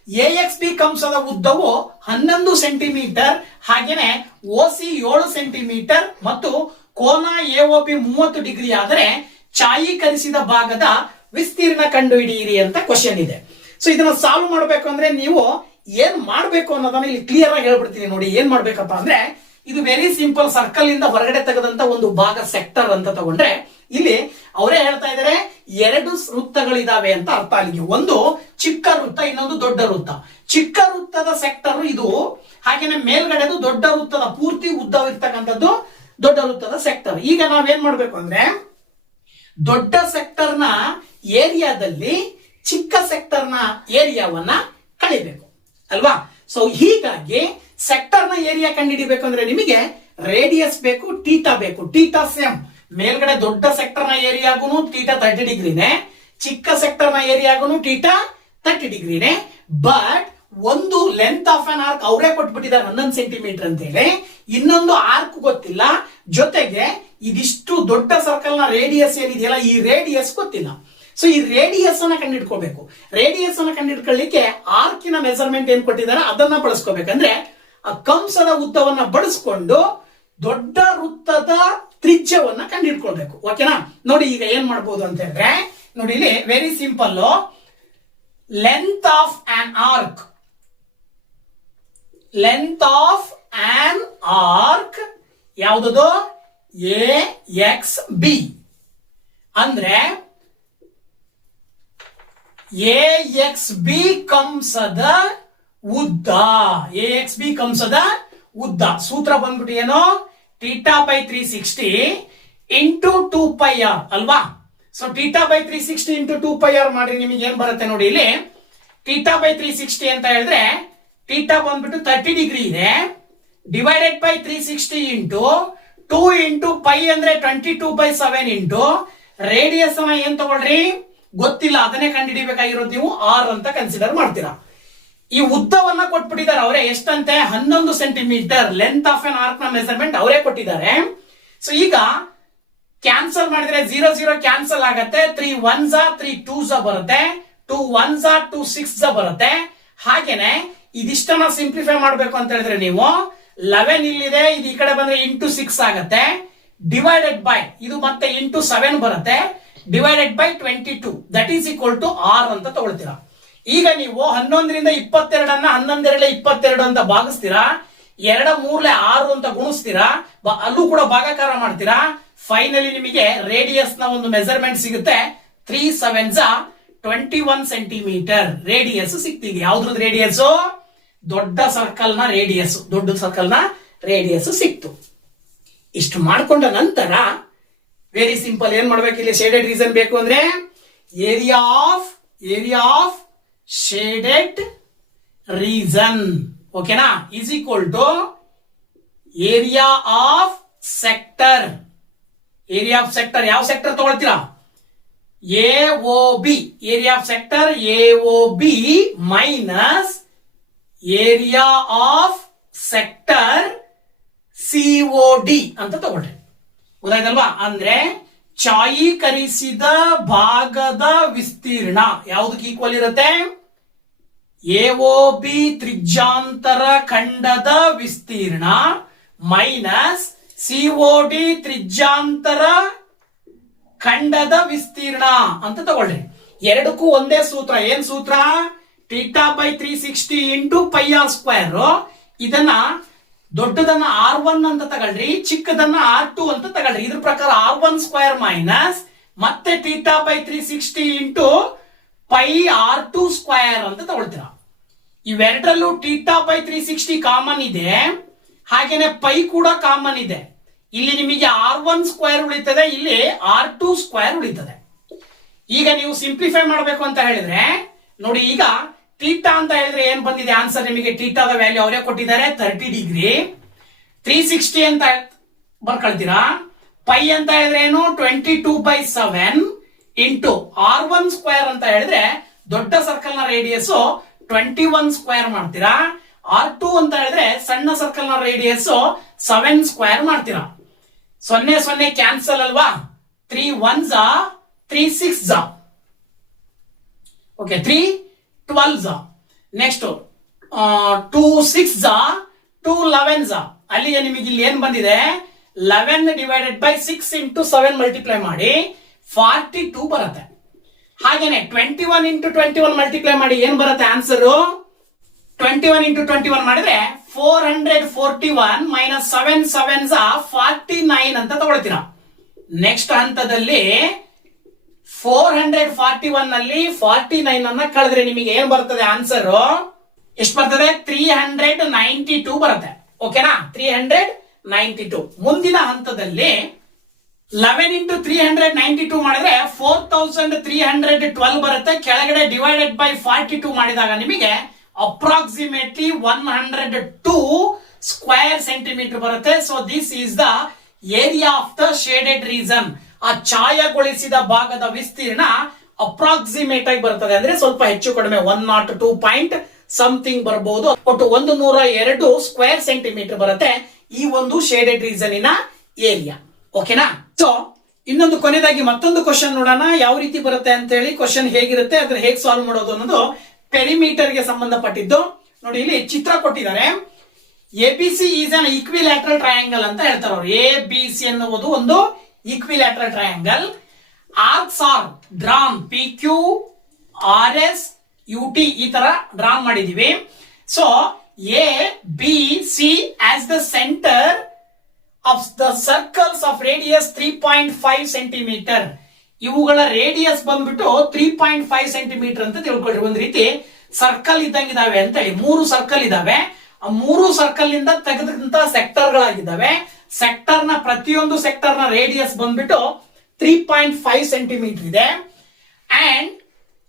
AXB ಕಂಸದ ಉದ್ದವು 11 centimetre, ಹಾಗೇನೆ OC 7 centimetre ಮತ್ತು ಕೋನ AOB 30 ಡಿಗ್ರಿ ಆದರೆ ಛಾಯೀಕರಿಸಿದ ಭಾಗದ ವಿಸ್ತೀರ್ಣ ಕಂಡುಹಿಡಿಯಿರಿ ಅಂತ ಕ್ವಶನ್ ಇದೆ. ಸೊ ಇದನ್ನ ಸಾಲ್ವ್ ಮಾಡಬೇಕು ಅಂದ್ರೆ ನೀವು ಏನ್ ಮಾಡ್ಬೇಕು ಅನ್ನೋದನ್ನ ಇಲ್ಲಿ ಕ್ಲಿಯರ್ ಆಗಿ ಹೇಳ್ಬಿಡ್ತೀನಿ. ನೋಡಿ ಏನ್ ಮಾಡ್ಬೇಕಪ್ಪ ಅಂದ್ರೆ ಇದು ವೆರಿ ಸಿಂಪಲ್. ಸರ್ಕಲ್ ಇಂದ ಹೊರಗಡೆ ತೆಗೆದಂತ ಒಂದು ಭಾಗ ಸೆಕ್ಟರ್ ಅಂತ ತಗೊಂಡ್ರೆ ಇಲ್ಲಿ ಅವರೇ ಹೇಳ್ತಾ ಇದ್ದಾರೆ 2 ವೃತ್ತಗಳಿದಾವೆ ಅಂತ ಅರ್ಥ. ಅಲ್ಲಿಗೆ ಒಂದು ಚಿಕ್ಕ ವೃತ್ತ, ಇನ್ನೊಂದು ದೊಡ್ಡ ವೃತ್ತ. ಚಿಕ್ಕ ವೃತ್ತದ ಸೆಕ್ಟರ್ ಇದು, ಹಾಗೇನೆ ಮೇಲ್ಗಡೆದು ದೊಡ್ಡ ವೃತ್ತದ ಪೂರ್ತಿ ಉದ್ದವಿರ್ತಕ್ಕಂಥದ್ದು ದೊಡ್ಡ ವೃತ್ತದ ಸೆಕ್ಟರ್. ಈಗ ನಾವೇನ್ ಮಾಡ್ಬೇಕು ಅಂದ್ರೆ ದೊಡ್ಡ ಸೆಕ್ಟರ್ ನ ಏರಿಯಾದಲ್ಲಿ ಚಿಕ್ಕ ಸೆಕ್ಟರ್ ನ ಏರಿಯಾವನ್ನ ಕಳಿಬೇಕು ಅಲ್ವಾ? ಸೊ ಹೀಗಾಗಿ ಸೆಕ್ಟರ್ ನ ಏರಿಯಾ ಕಂಡುಹಿಡಿಬೇಕು ಅಂದ್ರೆ ನಿಮಗೆ ರೇಡಿಯಸ್ ಬೇಕು, ಟೀಟಾ ಬೇಕು. ಟೀಟಾ ಸೇಮ್, ಮೇಲ್ಗಡೆ ದೊಡ್ಡ ಸೆಕ್ಟರ್ ನ ಏರಿಯಾಗೂ ಟೀಟಾ 30 ಡಿಗ್ರಿನೇ, ಚಿಕ್ಕ ಸೆಕ್ಟರ್ ನ ಏರಿಯಾಗೂ ಟೀಟಾ 30 ಡಿಗ್ರಿನೇ. ಬಟ್ ಒಂದು ಲೆಂತ್ ಆಫ್ ಅನ್ ಆರ್ಕ್ ಅವರೇ ಕೊಟ್ಬಿಟ್ಟಿದ್ದಾರೆ 11 ಸೆಂಟಿಮೀಟರ್ ಅಂತ ಹೇಳಿ, ಇನ್ನೊಂದು ಆರ್ಕ್ ಗೊತ್ತಿಲ್ಲ, ಜೊತೆಗೆ ಇದಿಷ್ಟು ದೊಡ್ಡ ಸರ್ಕಲ್ ನ ರೇಡಿಯಸ್ ಏನಿದೆಯಲ್ಲ ಈ ರೇಡಿಯಸ್ ಗೊತ್ತಿಲ್ಲ. ಸೊ ಈ ರೇಡಿಯಸ್ ಅನ್ನ ಕಂಡುಹಿಡ್ಕೋಬೇಕು. ರೇಡಿಯಸ್ ಅನ್ನ ಕಂಡುಹಿಡ್ಕೊಳ್ಳಿಕ್ಕೆ ಆರ್ಕಿನ ಮೆಜರ್ಮೆಂಟ್ ಏನ್ ಕೊಟ್ಟಿದ್ದಾರೆ ಅದನ್ನ ಬಳಸ್ಕೋಬೇಕಂದ್ರೆ ಆ ಕಂಸದ ಉದ್ದವನ್ನ ಬಳಸ್ಕೊಂಡು ದೊಡ್ಡ ವೃತ್ತದ ತ್ರಿಜ್ಯವನ್ನ ಕಂಡುಹಿಡ್ಕೊಳ್ಬೇಕು. ಓಕೆನಾ? ನೋಡಿ ಈಗ ಏನ್ ಮಾಡ್ಬೋದು ಅಂತ ಹೇಳಿದ್ರೆ ನೋಡಿ ಇಲ್ಲಿ very simple. Length of an arc, length of an arc ಯಾವುದದು? AXB ಅಂದ್ರೆ AXB ಕಂಸದ ಉದ್ದ. AXB ಕಂಸದ ಉದ್ದ ಸೂತ್ರ ಬಂದ್ಬಿಟ್ಟು ಏನು? ಥೀಟಾ ಬೈ 360 ಇಂಟು 2πr ಅಲ್ವಾ? So theta by 360 into 2πr ಮಾಡಿ ನಿಮಗೆ ಏನ್ ಬರುತ್ತೆ ನೋಡಿ ಇಲ್ಲಿ. ಥೀಟಾ ಬೈ 360 ಅಂತ ಹೇಳಿದ್ರೆ ಥೀಟಾ ಬಂದ್ಬಿಟ್ಟು 30 ಡಿಗ್ರಿ ಇದೆ, divided by 360 into 2 into pi ಅಂದ್ರೆ 22/7 ಇಂಟು ರೇಡಿಯಸ್ ಅನ್ನ ಏನ್ ತಗೊಳ್ರಿ ಗೊತ್ತಿಲ್ಲ, ಅದನ್ನೇ ಕಂಡುಹಿಡಿಬೇಕಾಗಿರೋದು. ನೀವು R ಅಂತ ಕನ್ಸಿಡರ್ ಮಾಡ್ತೀರಾ. ಈ ಉದ್ದವನ್ನ ಕೊಟ್ಬಿಟ್ಟಿದ್ದಾರೆ ಅವರೇ, ಎಷ್ಟಂತೆ 11 centimetre. Length of N arc ನ ಮೆಜರ್ಮೆಂಟ್ ಅವರೇ ಕೊಟ್ಟಿದ್ದಾರೆ. ಸೊ ಈಗ ಕ್ಯಾನ್ಸಲ್ ಮಾಡಿದ್ರೆ 0 0 ಕ್ಯಾನ್ಸಲ್ ಆಗತ್ತೆ. 3 1s 3 2s ಬರುತ್ತೆ, 2 1s 2 6s ಬರುತ್ತೆ. ಹಾಗೇನೆ ಇದಿಷ್ಟನ್ನ ಸಿಂಪ್ಲಿಫೈ ಮಾಡ್ಬೇಕು ಅಂತ ಹೇಳಿದ್ರೆ ನೀವು 11 ಇಲ್ಲಿದೆ, ಇದು ಈ ಕಡೆ ಬಂದ್ರೆ ಇಂಟು 6 ಆಗತ್ತೆ, ಡಿವೈಡೆಡ್ ಬೈ ಇದು ಮತ್ತೆ ಇಂಟು 7 ಬರುತ್ತೆ, divided by 22 that is equal to R ಅಂತ ತಗೊಳ್ತೀರಾ. ಈಗ ನೀವು 11ರಿಂದ 22 ಅನ್ನ 11 22 ಅಂತ ಭಾಗಿಸ್ತೀರಾ, 2 3 6 ಅಂತ ಗುಣಿಸ್ತೀರಾ, ಅಲ್ಲೂ ಕೂಡ ಭಾಗಾಕಾರ ಮಾಡ್ತೀರಾ. ಫೈನಲಿ ನಿಮಗೆ ರೇಡಿಯಸ್ ನ ಒಂದು ಮೆಜರ್ಮೆಂಟ್ ಸಿಗುತ್ತೆ. 3 7s 21 ಸೆಂಟಿಮೀಟರ್ ರೇಡಿಯಸ್ ಸಿಕ್ತಿದೆ. ಯಾವ್ದ್ರದ್ದು ರೇಡಿಯಸ್? ದೊಡ್ಡ ಸರ್ಕಲ್ ನ ರೇಡಿಯಸ್, ದೊಡ್ಡ ಸರ್ಕಲ್ ನ ರೇಡಿಯಸ್ ಸಿಕ್ತು. ಇಷ್ಟು ಮಾಡ್ಕೊಂಡ ನಂತರ ವೆರಿ ಸಿಂಪಲ್ ಏನ್ ಮಾಡ್ಬೇಕು, ಇಲ್ಲಿ ಶೇಡೆಡ್ ರೀಸನ್ ಬೇಕು ಅಂದ್ರೆ ಏರಿಯಾ ಆಫ್ ಶೇಡೆಡ್ ರೀಸನ್ ಓಕೆನಾ is equal to area of sector. Area of sector ಯಾವ ಸೆಕ್ಟರ್ ತಗೊಳ್ತೀರಾ? AOB, area of sector AOB minus area of sector COD ಅಂತ ತಗೊಳ್ರಿ. ಗೊತ್ತಾಯ್ತಲ್ವಾ? ಅಂದ್ರೆ ಛಾಯೀಕರಿಸಿದ ಭಾಗದ ವಿಸ್ತೀರ್ಣ ಯಾವುದಕ್ಕೆ ಈಕ್ವಲ್ ಇರುತ್ತೆ? AOB ತ್ರಿಜ್ಯಾಂತರ ಖಂಡದ ವಿಸ್ತೀರ್ಣ ಮೈನಸ್ COD ತ್ರಿಜ್ಯಾಂತರ ಖಂಡದ ವಿಸ್ತೀರ್ಣ ಅಂತ ತಗೊಳ್ರಿ. ಎರಡಕ್ಕೂ ಒಂದೇ ಸೂತ್ರ. ಏನ್ ಸೂತ್ರ? θ/360 ಇಂಟು πr². ಇದನ್ನ ದೊಡ್ಡದನ್ನ R1 ಅಂತ ತಗೊಳ್ರಿ, ಚಿಕ್ಕದನ್ನ R2 ಅಂತ ತಗೊಳ್ರಿ. ಇದ್ರ ಪ್ರಕಾರ R1² ಮೈನಸ್ ಮತ್ತೆ θ/360 ಇಂಟು πr2² ಅಂತ ತಗೊಳ್ತೀರಾ. ಇವೆರಡರಲ್ಲೂ θ/360 ಕಾಮನ್ ಇದೆ, ಹಾಗೇನೆ ಪೈ ಕೂಡ ಕಾಮನ್ ಇದೆ. ಇಲ್ಲಿ ನಿಮಗೆ R1² ಉಳಿತದೆ, ಇಲ್ಲಿ R2² ಉಳಿತದೆ. ಈಗ ನೀವು ಸಿಂಪ್ಲಿಫೈ ಮಾಡಬೇಕು ಅಂತ ಹೇಳಿದ್ರೆ ನೋಡಿ, ಈಗ ಥೀಟಾ ಅಂತ ಹೇಳಿದ್ರೆ ಏನ್ ಬಂದಿದೆ ಆನ್ಸರ್ ನಿಮಗೆ? ಥೀಟಾದ ವ್ಯಾಲ್ಯೂ ಅವರೇ ಕೊಟ್ಟಿದ್ದಾರೆ 30 ಡಿಗ್ರಿ. 360 ಅಂತ ಬರ್ಕೊಳ್ತೀರಾ. ಪೈ ಅಂತ ಹೇಳಿದ್ರೆ ಏನು? 22/7 ಇಂಟು R1² ಅಂತ ಹೇಳಿದ್ರೆ ದೊಡ್ಡ ಸರ್ಕಲ್ ನ ರೇಡಿಯಸ್ 21² ಮಾಡ್ತೀರಾ. R2 ಅಂತ ಹೇಳಿದ್ರೆ ಸಣ್ಣ ಸರ್ಕಲ್ ನ ರೇಡಿಯಸ್ 7² ಮಾಡ್ತೀರಾ. 0 0 ಕ್ಯಾನ್ಸಲ್ ಅಲ್ವಾ? 3 1s 3 6s. Okay, 3 12s. Next 2 6s 2 11s. ಅಲ್ಲಿಗೆ ನಿಮಗೆ ಇಲ್ಲಿ ಏನ್ ಬಂದಿದೆ? 11 ಡಿವೈಡೆಡ್ ಬೈ 6 ಇಂಟು 7 ಮಲ್ಟಿಪ್ಲೈ ಮಾಡಿ 42 ಬರುತ್ತೆ. ಹಾಗೇನೆ 21 ಇಂಟು 21 ಮಲ್ಟಿಪ್ಲೈ ಮಾಡಿ ಏನ್ ಬರುತ್ತೆ ಆನ್ಸರ್? 21 ಇಂಟು 21 ಮಾಡಿದ್ರೆ 441 ಮೈನಸ್ 7 7s 49 ಅಂತ ತಗೊಳ್ತೀರಾ. ನೆಕ್ಸ್ಟ್ ಹಂತದಲ್ಲಿ 441 ನಲ್ಲಿ 49 ಅನ್ನ ಕಳೆದ್ರೆ ನಿಮಗೆ ಏನ್ ಬರ್ತದೆ ಆನ್ಸರ್? ಎಷ್ಟು ಬರ್ತದೆ? 392 ಬರುತ್ತೆ. ಓಕೆನಾ? 392. ಮುಂದಿನ ಹಂತದಲ್ಲಿ 11 ಇಂಟು 392 ಮಾಡಿದ್ರೆ 4312 ಬರುತ್ತೆ. ಕೆಳಗಡೆ ಡಿವೈಡೆಡ್ ಬೈ 42 ಮಾಡಿದಾಗ ನಿಮಗೆ ಅಪ್ರಾಕ್ಸಿಮೇಟ್ಲಿ 102 ಸ್ಕ್ವೇರ್ ಸೆಂಟಿಮೀಟರ್ ಬರುತ್ತೆ. So this is the area of the shaded reason. ಆ ಛಾಯಗೊಳಿಸಿದ ಭಾಗದ ವಿಸ್ತೀರ್ಣ ಅಪ್ರಾಕ್ಸಿಮೇಟ್ ಆಗಿ ಬರ್ತದೆ, ಅಂದ್ರೆ ಸ್ವಲ್ಪ ಹೆಚ್ಚು ಕಡಿಮೆ 102 ಪಾಯಿಂಟ್ ಸಮಥಿಂಗ್ ಬರಬಹುದು. ಒಟ್ಟು 102 ಸ್ಕ್ವೇರ್ ಸೆಂಟಿಮೀಟರ್ ಬರುತ್ತೆ ಈ ಒಂದು ಶೇಡೆಡ್ ರೀಸನ್ ಇನ ಏರಿಯಾ. ಓಕೆನಾ? ಸೊ ಇನ್ನೊಂದು ಕೊನೆಯದಾಗಿ ಮತ್ತೊಂದು ಕ್ವಶನ್ ನೋಡೋಣ ಯಾವ ರೀತಿ ಬರುತ್ತೆ ಅಂತ ಹೇಳಿ. ಕ್ವಶನ್ ಹೇಗಿರುತ್ತೆ, ಅದನ್ನ ಹೇಗೆ ಸಾಲ್ವ್ ಮಾಡೋದು ಅನ್ನೋದು ಪೆರಿಮೀಟರ್ ಗೆ ಸಂಬಂಧಪಟ್ಟಿದ್ದು. ನೋಡಿ, ಇಲ್ಲಿ ಚಿತ್ರ ಕೊಟ್ಟಿದ್ದಾರೆ. ABC is an equilateral triangle ಅಂತ ಹೇಳ್ತಾರೆ ಅವರು. ABC ಎನ್ನುವುದು ಒಂದು equilateral triangle. Arcs are drawn PQ RS UT ಈ ತರ ಡ್ರಾನ್ ಮಾಡಿದೀವಿ. So ABC as the centre of the circles of radius 3.5 centimetre. ಇವುಗಳ ರೇಡಿಯಸ್ ಬಂದ್ಬಿಟ್ಟು 3.5 ಸೆಂಟಿಮೀಟರ್ ಅಂತ ತಿಳ್ಕೊಳ್ರಿ. ಒಂದ್ ರೀತಿ ಸರ್ಕಲ್ ಇದ್ದಂಗಿದಾವೆ ಅಂತ ಹೇಳಿ. 3 ಸರ್ಕಲ್ ಇದಾವೆ. ಆ 3 ಸರ್ಕಲ್ ನಿಂದ ತೆಗೆದಂತ ಸೆಕ್ಟರ್ ಗಳಾಗಿದ್ದಾವೆ. ಸೆಕ್ಟರ್ ನ ಪ್ರತಿಯೊಂದು ಸೆಕ್ಟರ್ ನ ರೇಡಿಯಸ್ ಬಂದ್ಬಿಟ್ಟು 3.5 ಸೆಂಟಿಮೀಟರ್ ಇದೆ. And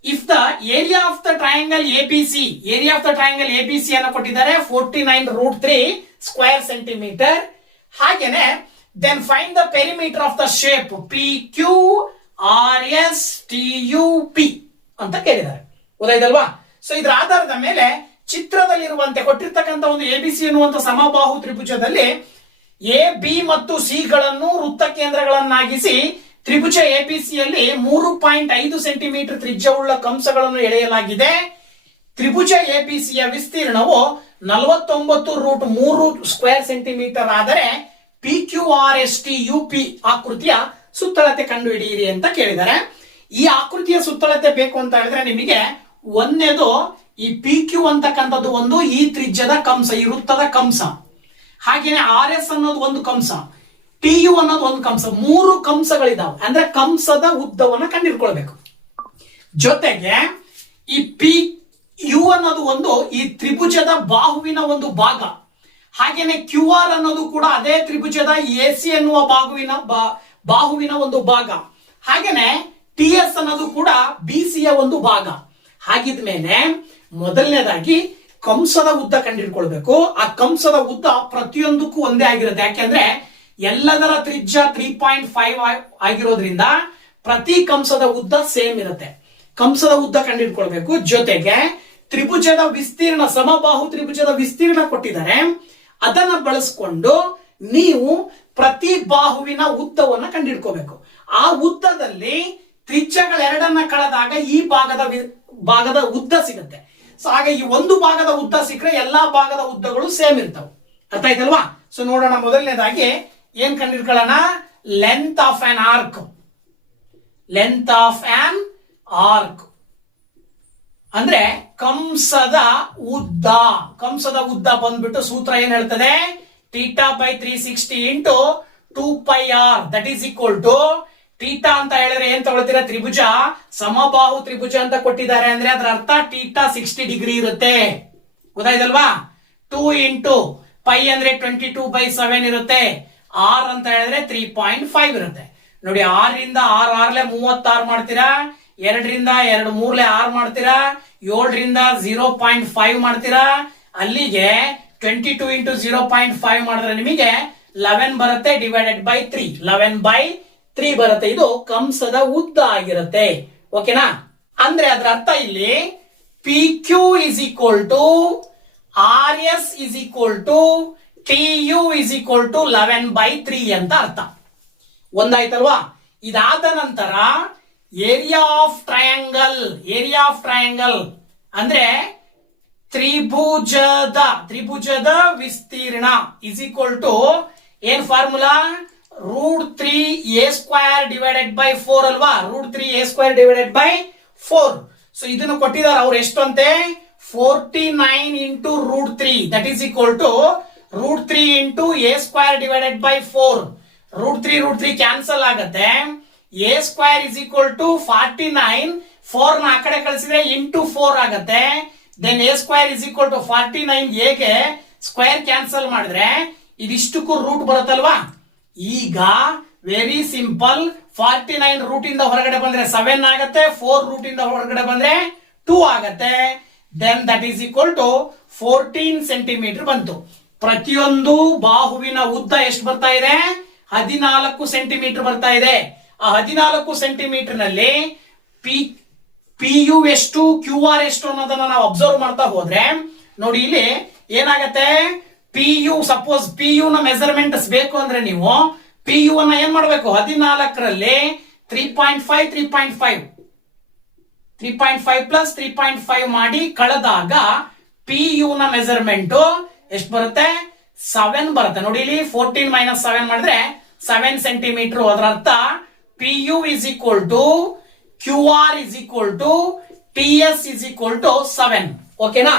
if the area of the triangle ABC, area of the triangle ABC ಅನ್ನು ಕೊಟ್ಟಿದ್ದಾರೆ 49√3 ಸ್ಕ್ವೇರ್ ಸೆಂಟಿಮೀಟರ್. ಹಾಗೇನೆ then find the perimeter of the shape PQ RS TUP ಅಂತ ಕೇಳಿದ್ದಾರೆ. ಗೊತ್ತಾಯ್ತಲ್ವಾ? ಸೊ ಇದರ ಆಧಾರದ ಮೇಲೆ ಚಿತ್ರದಲ್ಲಿರುವಂತೆ ಕೊಟ್ಟಿರ್ತಕ್ಕಂಥ ಒಂದು ABC ಎನ್ನುವಂತ ಸಮಬಾಹು ತ್ರಿಭುಜದಲ್ಲಿ A B ಮತ್ತು C ಗಳನ್ನು ವೃತ್ತ ಕೇಂದ್ರಗಳನ್ನಾಗಿಸಿ ತ್ರಿಭುಜ ABC ಯಲ್ಲಿ 3.5 ಸೆಂಟಿಮೀಟರ್ ತ್ರಿಜ್ಯವುಳ್ಳ ಕಂಸಗಳನ್ನು ಎಳೆಯಲಾಗಿದೆ. ತ್ರಿಭುಜ ABC ಯ ವಿಸ್ತೀರ್ಣವು 49√3 ಸ್ಕ್ವೇರ್ ಸೆಂಟಿಮೀಟರ್ ಆದರೆ PQRSTUP ಆಕೃತಿಯ ಸುತ್ತಳತೆ ಕಂಡುಹಿಡಿಯಿರಿ ಅಂತ ಕೇಳಿದ್ದಾರೆ. ಈ ಆಕೃತಿಯ ಸುತ್ತಳತೆ ಬೇಕು ಅಂತ ಹೇಳಿದ್ರೆ ನಿಮಗೆ ಒಂದೇದು ಈ PQ ಅಂತಕ್ಕಂಥದ್ದು ಒಂದು ಈ ತ್ರಿಜ್ಯದ ಕಂಸ, ಈ ವೃತ್ತದ ಕಂಸ. ಹಾಗೇನೆ RS ಅನ್ನೋದು ಒಂದು ಕಂಸ, TU ಅನ್ನೋದು ಒಂದು ಕಂಸ. 3 ಕಂಸಗಳಿದಾವೆ. ಅಂದ್ರೆ ಕಂಸದ ಉದ್ದವನ್ನ ಕಂಡಿಡ್ಕೊಳ್ಬೇಕು. ಜೊತೆಗೆ ಈ PU ಅನ್ನೋದು ಒಂದು ಈ ತ್ರಿಭುಜದ ಬಾಹುವಿನ ಒಂದು ಭಾಗ. ಹಾಗೇನೆ QR ಅನ್ನೋದು ಕೂಡ ಅದೇ ತ್ರಿಭುಜದ AC ಎನ್ನುವ ಬಾಹುವಿನ ಒಂದು ಭಾಗ. ಹಾಗೇನೆ TS ಅನ್ನೋದು ಕೂಡ BC ಯ ಒಂದು ಭಾಗ. ಹಾಗಿದ್ಮೇಲೆ ಮೊದಲನೇದಾಗಿ ಕಂಸದ ಉದ್ದ ಕಂಡಿಡ್ಕೊಳ್ಬೇಕು. ಆ ಕಂಸದ ಉದ್ದ ಪ್ರತಿಯೊಂದಕ್ಕೂ ಒಂದೇ ಆಗಿರುತ್ತೆ. ಯಾಕೆಂದ್ರೆ ಎಲ್ಲದರ ತ್ರಿಜ್ಯ 3.5 ಆಗಿರೋದ್ರಿಂದ ಪ್ರತಿ ಕಂಸದ ಉದ್ದ ಸೇಮ್ ಇರುತ್ತೆ. ಕಂಸದ ಉದ್ದ ಕಂಡುಹಿಡ್ಕೊಳ್ಬೇಕು. ಜೊತೆಗೆ ತ್ರಿಭುಜದ ವಿಸ್ತೀರ್ಣ, ಸಮಬಾಹು ತ್ರಿಭುಜದ ವಿಸ್ತೀರ್ಣ ಕೊಟ್ಟಿದ್ದಾರೆ. ಅದನ್ನ ಬಳಸ್ಕೊಂಡು ನೀವು ಪ್ರತಿ ಬಾಹುವಿನ ಉದ್ದವನ್ನ ಕಂಡುಹಿಡ್ಕೋಬೇಕು. ಆ ಉದ್ದದಲ್ಲಿ ತ್ರಿಜ್ಯಗಳೆರಡನ್ನ ಕಳೆದಾಗ ಈ ಭಾಗದ ಉದ್ದ ಸಿಗುತ್ತೆ. ಸೊ ಹಾಗೆ ಈ ಒಂದು ಭಾಗದ ಉದ್ದ ಸಿಕ್ಕರೆ ಎಲ್ಲಾ ಭಾಗದ ಉದ್ದಗಳು ಸೇಮ್ ಇರ್ತವೆ. ಅರ್ಥ ಆಯ್ತಲ್ವಾ? ಸೊ ನೋಡೋಣ. ಮೊದಲನೇದಾಗಿ ಏನ್ ಕಂಡುಹಿಡ್ಕೊಳ್ಳೋಣ? Length of an arc. Length of an arc ಅಂದ್ರೆ ಕಂಸದ ಉದ್ದ. ಕಂಸದ ಉದ್ದ ಬಂದ್ಬಿಟ್ಟು ಸೂತ್ರ ಏನ್ ಹೇಳ್ತದೆ? θ/360 into 2πr that is equal to theta ಅಂತ ಹೇಳಿದ್ರೆ ಏನ್ ತಗೊಳ್ತೀರಾ? ತ್ರಿಭುಜ, ಸಮಬಾಹು ತ್ರಿಭುಜ ಅಂತ ಕೊಟ್ಟಿದ್ದಾರೆ ಅಂದ್ರೆ ಅದರ ಅರ್ಥ θ 60 ಡಿಗ್ರಿ ಇರುತ್ತೆ. ಗೊತ್ತಾಯ್ತಲ್ವಾ? 2 ಇಂಟು ಪೈ ಅಂದ್ರೆ 22/7 ಇರುತ್ತೆ. ಆರ್ ಅಂತ ಹೇಳಿದ್ರೆ 3.5 ಇರುತ್ತೆ. ನೋಡಿ, 6 ರಿಂದ 6 6 36 ಮಾಡ್ತೀರಾ, 2 ರಿಂದ 2 3 6 ಮಾಡ್ತೀರಾ, 7 ರಿಂದ 0.5 ಮಾಡ್ತೀರಾ. ಅಲ್ಲಿಗೆ 22 ಇಂಟು 0.5 ಮಾಡಿದ್ರೆ ನಿಮಗೆ 11 ಬರುತ್ತೆ. ಡಿವೈಡೆಡ್ ಬೈ 3, 11/3 ಬರುತ್ತೆ. ಇದು ಕಂಸದ ಉದ್ದ ಆಗಿರುತ್ತೆ. ಓಕೆನಾ? ಅಂದ್ರೆ ಅದರ ಅರ್ಥ ಇಲ್ಲಿ PQ is equal to RS is equal to TU is equal to 11/3 ಅಂತ ಅರ್ಥ. ಒಂದಾಯ್ತಲ್ವಾ? ಇದಾದ ನಂತರ area of triangle. Area of triangle ಅಂದ್ರೆ ತ್ರಿಭುಜದ ವಿಸ್ತೀರ್ಣ ಇಸ್ ಈಕ್ವಲ್ ಟು ಏನ್ ಫಾರ್ಮುಲಾ? √3a² ಡಿವೈಡೆಡ್ ಬೈ 4 ಅಲ್ವಾ? √3a² divided by 4. ಸೊ ಇದನ್ನು ಕೊಟ್ಟಿದ್ದಾರೆ ಅವ್ರು. ಎಷ್ಟು ಅಂತೆ? 49 into √3 that is equal to √3 into a² divided by 4. √3 cancel ಆಗುತ್ತೆ. a² is equal to 49. 4 ನ ಆ ಕಡೆ ಕಳಿಸಿದ್ರೆ ಇಂಟು 4 ಆಗುತ್ತೆ. Then a² is equal to 49. ಹೇಗೆ ಸ್ಕ್ವೇರ್ ಕ್ಯಾನ್ಸಲ್ ಮಾಡಿದ್ರೆ ಇದಿಷ್ಟಕ್ಕೂ ರೂಟ್ ಬರುತ್ತಲ್ವಾ? ಈಗ ವೆರಿ ಸಿಂಪಲ್. 49 ರೂಟ್ ಇಂದ ಹೊರಗಡೆ ಬಂದ್ರೆ 7 ಆಗುತ್ತೆ. 4 ರೂಟ್ ಇಂದ ಹೊರಗಡೆ ಬಂದ್ರೆ 2 ಆಗುತ್ತೆ. Then that is equal to 14 centimetre ಬಂತು. ಪ್ರತಿಯೊಂದು ಬಾಹುವಿನ ಉದ್ದ ಎಷ್ಟು ಬರ್ತಾ ಇದೆ? 14 ಸೆಂಟಿಮೀಟರ್ ಬರ್ತಾ ಇದೆ. ಆ 14 ಸೆಂಟಿಮೀಟರ್ ನಲ್ಲಿ PU ಎಷ್ಟು, QR ಎಷ್ಟು ಅನ್ನೋದನ್ನ ನಾವು ಅಬ್ಸರ್ವ್ ಮಾಡ್ತಾ ಹೋದ್ರೆ ನೋಡಿ, ಇಲ್ಲಿ ಏನಾಗತ್ತೆ? PU ಸಪೋಸ್ PU ನ ಮೆಜರ್ಮೆಂಟ್ಸ್ ಬೇಕು ಅಂದ್ರೆ ನೀವು PU ಅನ್ನ ಏನ್ ಮಾಡ್ಬೇಕು? 14ರಲ್ಲಿ 3.5 ಪ್ಲಸ್ 3.5 ಮಾಡಿ ಕಳೆದಾಗ PU ನ ಮೆಜರ್ಮೆಂಟ್ ಎಷ್ಟು ಬರುತ್ತೆ? 7 ಬರುತ್ತೆ. ನೋಡಿ, ಇಲ್ಲಿ 14 - 7 ಮಾಡಿದ್ರೆ 7 ಸೆಂಟಿಮೀಟರ್. ಅದರ ಅರ್ಥ PU is equal to QR is equal to TS is equal to 7. ಓಕೆನಾ?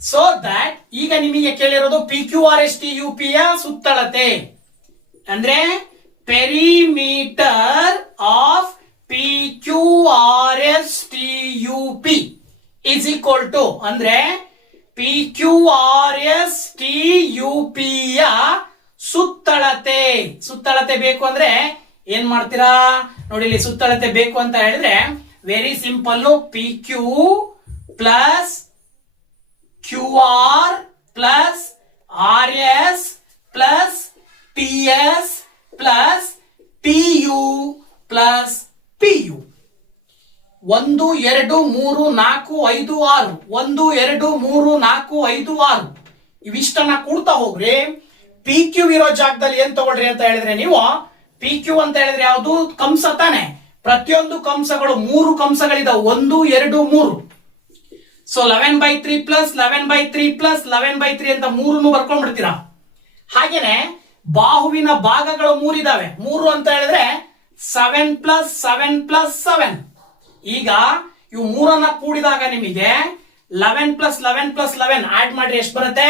ಸೊ ದಟ್ ಈಗ ನಿಮಗೆ ಕೇಳಿರೋದು PQRSTUP ಯ ಸುತ್ತಳತೆ ಅಂದ್ರೆ perimeter of PQRSTUP is equal to ಅಂದ್ರೆ PQRSTUP ಯ ಸುತ್ತಳತೆ. ಸುತ್ತಳತೆ ಬೇಕು ಅಂದ್ರೆ ಏನ್ ಮಾಡ್ತೀರಾ? ನೋಡಿ, ಇಲ್ಲಿ ಸುತ್ತಳತೆ ಬೇಕು ಅಂತ ಹೇಳಿದ್ರೆ very simple. PQ plus QR plus RS plus TS plus TU plus PU. 1 2 3 4 5 6 1 2 3 4 5 6 ಇವಿಷ್ಟನ್ನ ಕೂಡ್ತಾ ಹೋಗ್ರಿ. PQ ಇರೋ ಜಾಗದಲ್ಲಿ ಏನ್ ತಗೊಳ್ರಿ ಅಂತ ಹೇಳಿದ್ರೆ ನೀವು PQ ಅಂತ ಹೇಳಿದ್ರೆ ಯಾವುದು? ಕಂಸ ತಾನೆ. ಪ್ರತಿಯೊಂದು ಕಂಸಗಳು 3 ಕಂಸಗಳಿದಾವೆ. 1 2 3. ಸೊ 11/3 ಪ್ಲಸ್ 11/3 ಪ್ಲಸ್ 11/3 ಅಂತ 3 ಬರ್ಕೊಂಡ್ಬಿಡ್ತೀರಾ. ಹಾಗೇನೆ ಬಾಹುವಿನ ಭಾಗಗಳು 3 ಇದಾವೆ. 3 ಅಂತ ಹೇಳಿದ್ರೆ 7 ಪ್ಲಸ್ 7 ಪ್ಲಸ್ 7. ಈಗ ಇವು 3 ಕೂಡಿದಾಗ ನಿಮಗೆ 11 ಪ್ಲಸ್ 11 ಪ್ಲಸ್ 11 ಆಡ್ ಮಾಡಿದ್ರೆ ಎಷ್ಟು ಬರುತ್ತೆ?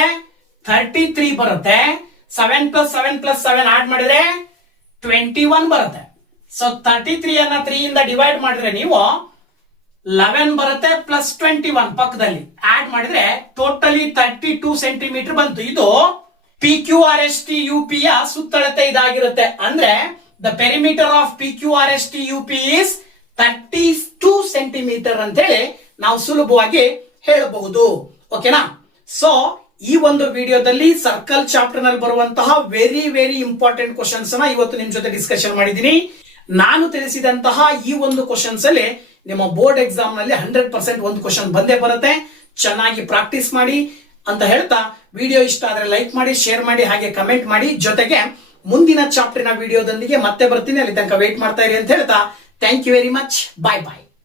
33 ಬರುತ್ತೆ. 7 ಪ್ಲಸ್ 7 ಪ್ಲಸ್ 7 ಆಡ್ ಮಾಡಿದ್ರೆ 21 ಬರುತ್ತೆ. ಸೊ 33 ಅನ್ನ 3 ಇಂದ ಡಿವೈಡ್ ಮಾಡಿದ್ರೆ ನೀವು 11 ಬರುತ್ತೆ ಪ್ಲಸ್ 21 ಪಕ್ಕದಲ್ಲಿ ಆಡ್ ಮಾಡಿದ್ರೆ ಟೋಟಲಿ 32 ಸೆಂಟಿಮೀಟರ್ ಬಂತು. ಇದು PQRSTUP ಯ ಸುತ್ತಳತೆ ಇದಾಗಿರುತ್ತೆ. ಅಂದ್ರೆ the perimeter of PQRSTUP is 32 centimetre ಅಂತ ಹೇಳಿ ನಾವು ಸುಲಭವಾಗಿ ಹೇಳಬಹುದು. ಓಕೆನಾ? ಸೊ ಈ ಒಂದು ವಿಡಿಯೋದಲ್ಲಿ ಸರ್ಕಲ್ ಚಾಪ್ಟರ್ ನಲ್ಲಿ ಬರುವಂತಹ ವೆರಿ ವೆರಿ ಇಂಪಾರ್ಟೆಂಟ್ ಕ್ವಶನ್ಸ್ ನ ಇವತ್ತು ನಿಮ್ ಜೊತೆ ಡಿಸ್ಕಷನ್ ಮಾಡಿದ್ದೀನಿ. ನಾನು ತಿಳಿಸಿದಂತಹ ಈ ಒಂದು ಕ್ವಶನ್ಸ್ ಅಲ್ಲಿ ನಿಮ್ಮ ಬೋರ್ಡ್ ಎಕ್ಸಾಮ್ ನಲ್ಲಿ 100% ಒಂದು ಕ್ವಶನ್ ಬಂದೇ ಬರುತ್ತೆ. ಚೆನ್ನಾಗಿ ಪ್ರಾಕ್ಟೀಸ್ ಮಾಡಿ ಅಂತ ಹೇಳ್ತಾ, ವಿಡಿಯೋ ಇಷ್ಟ ಆದ್ರೆ ಲೈಕ್ ಮಾಡಿ, ಶೇರ್ ಮಾಡಿ, ಹಾಗೆ ಕಮೆಂಟ್ ಮಾಡಿ. ಜೊತೆಗೆ ಮುಂದಿನ ಚಾಪ್ಟರ್ನ ವಿಡಿಯೋದೊಂದಿಗೆ ಮತ್ತೆ ಬರ್ತೀನಿ. ಅಲ್ಲಿ ತನಕ ವೇಟ್ ಮಾಡ್ತಾ ಇರಿ ಅಂತ ಹೇಳ್ತಾ, thank you very much. Bye bye.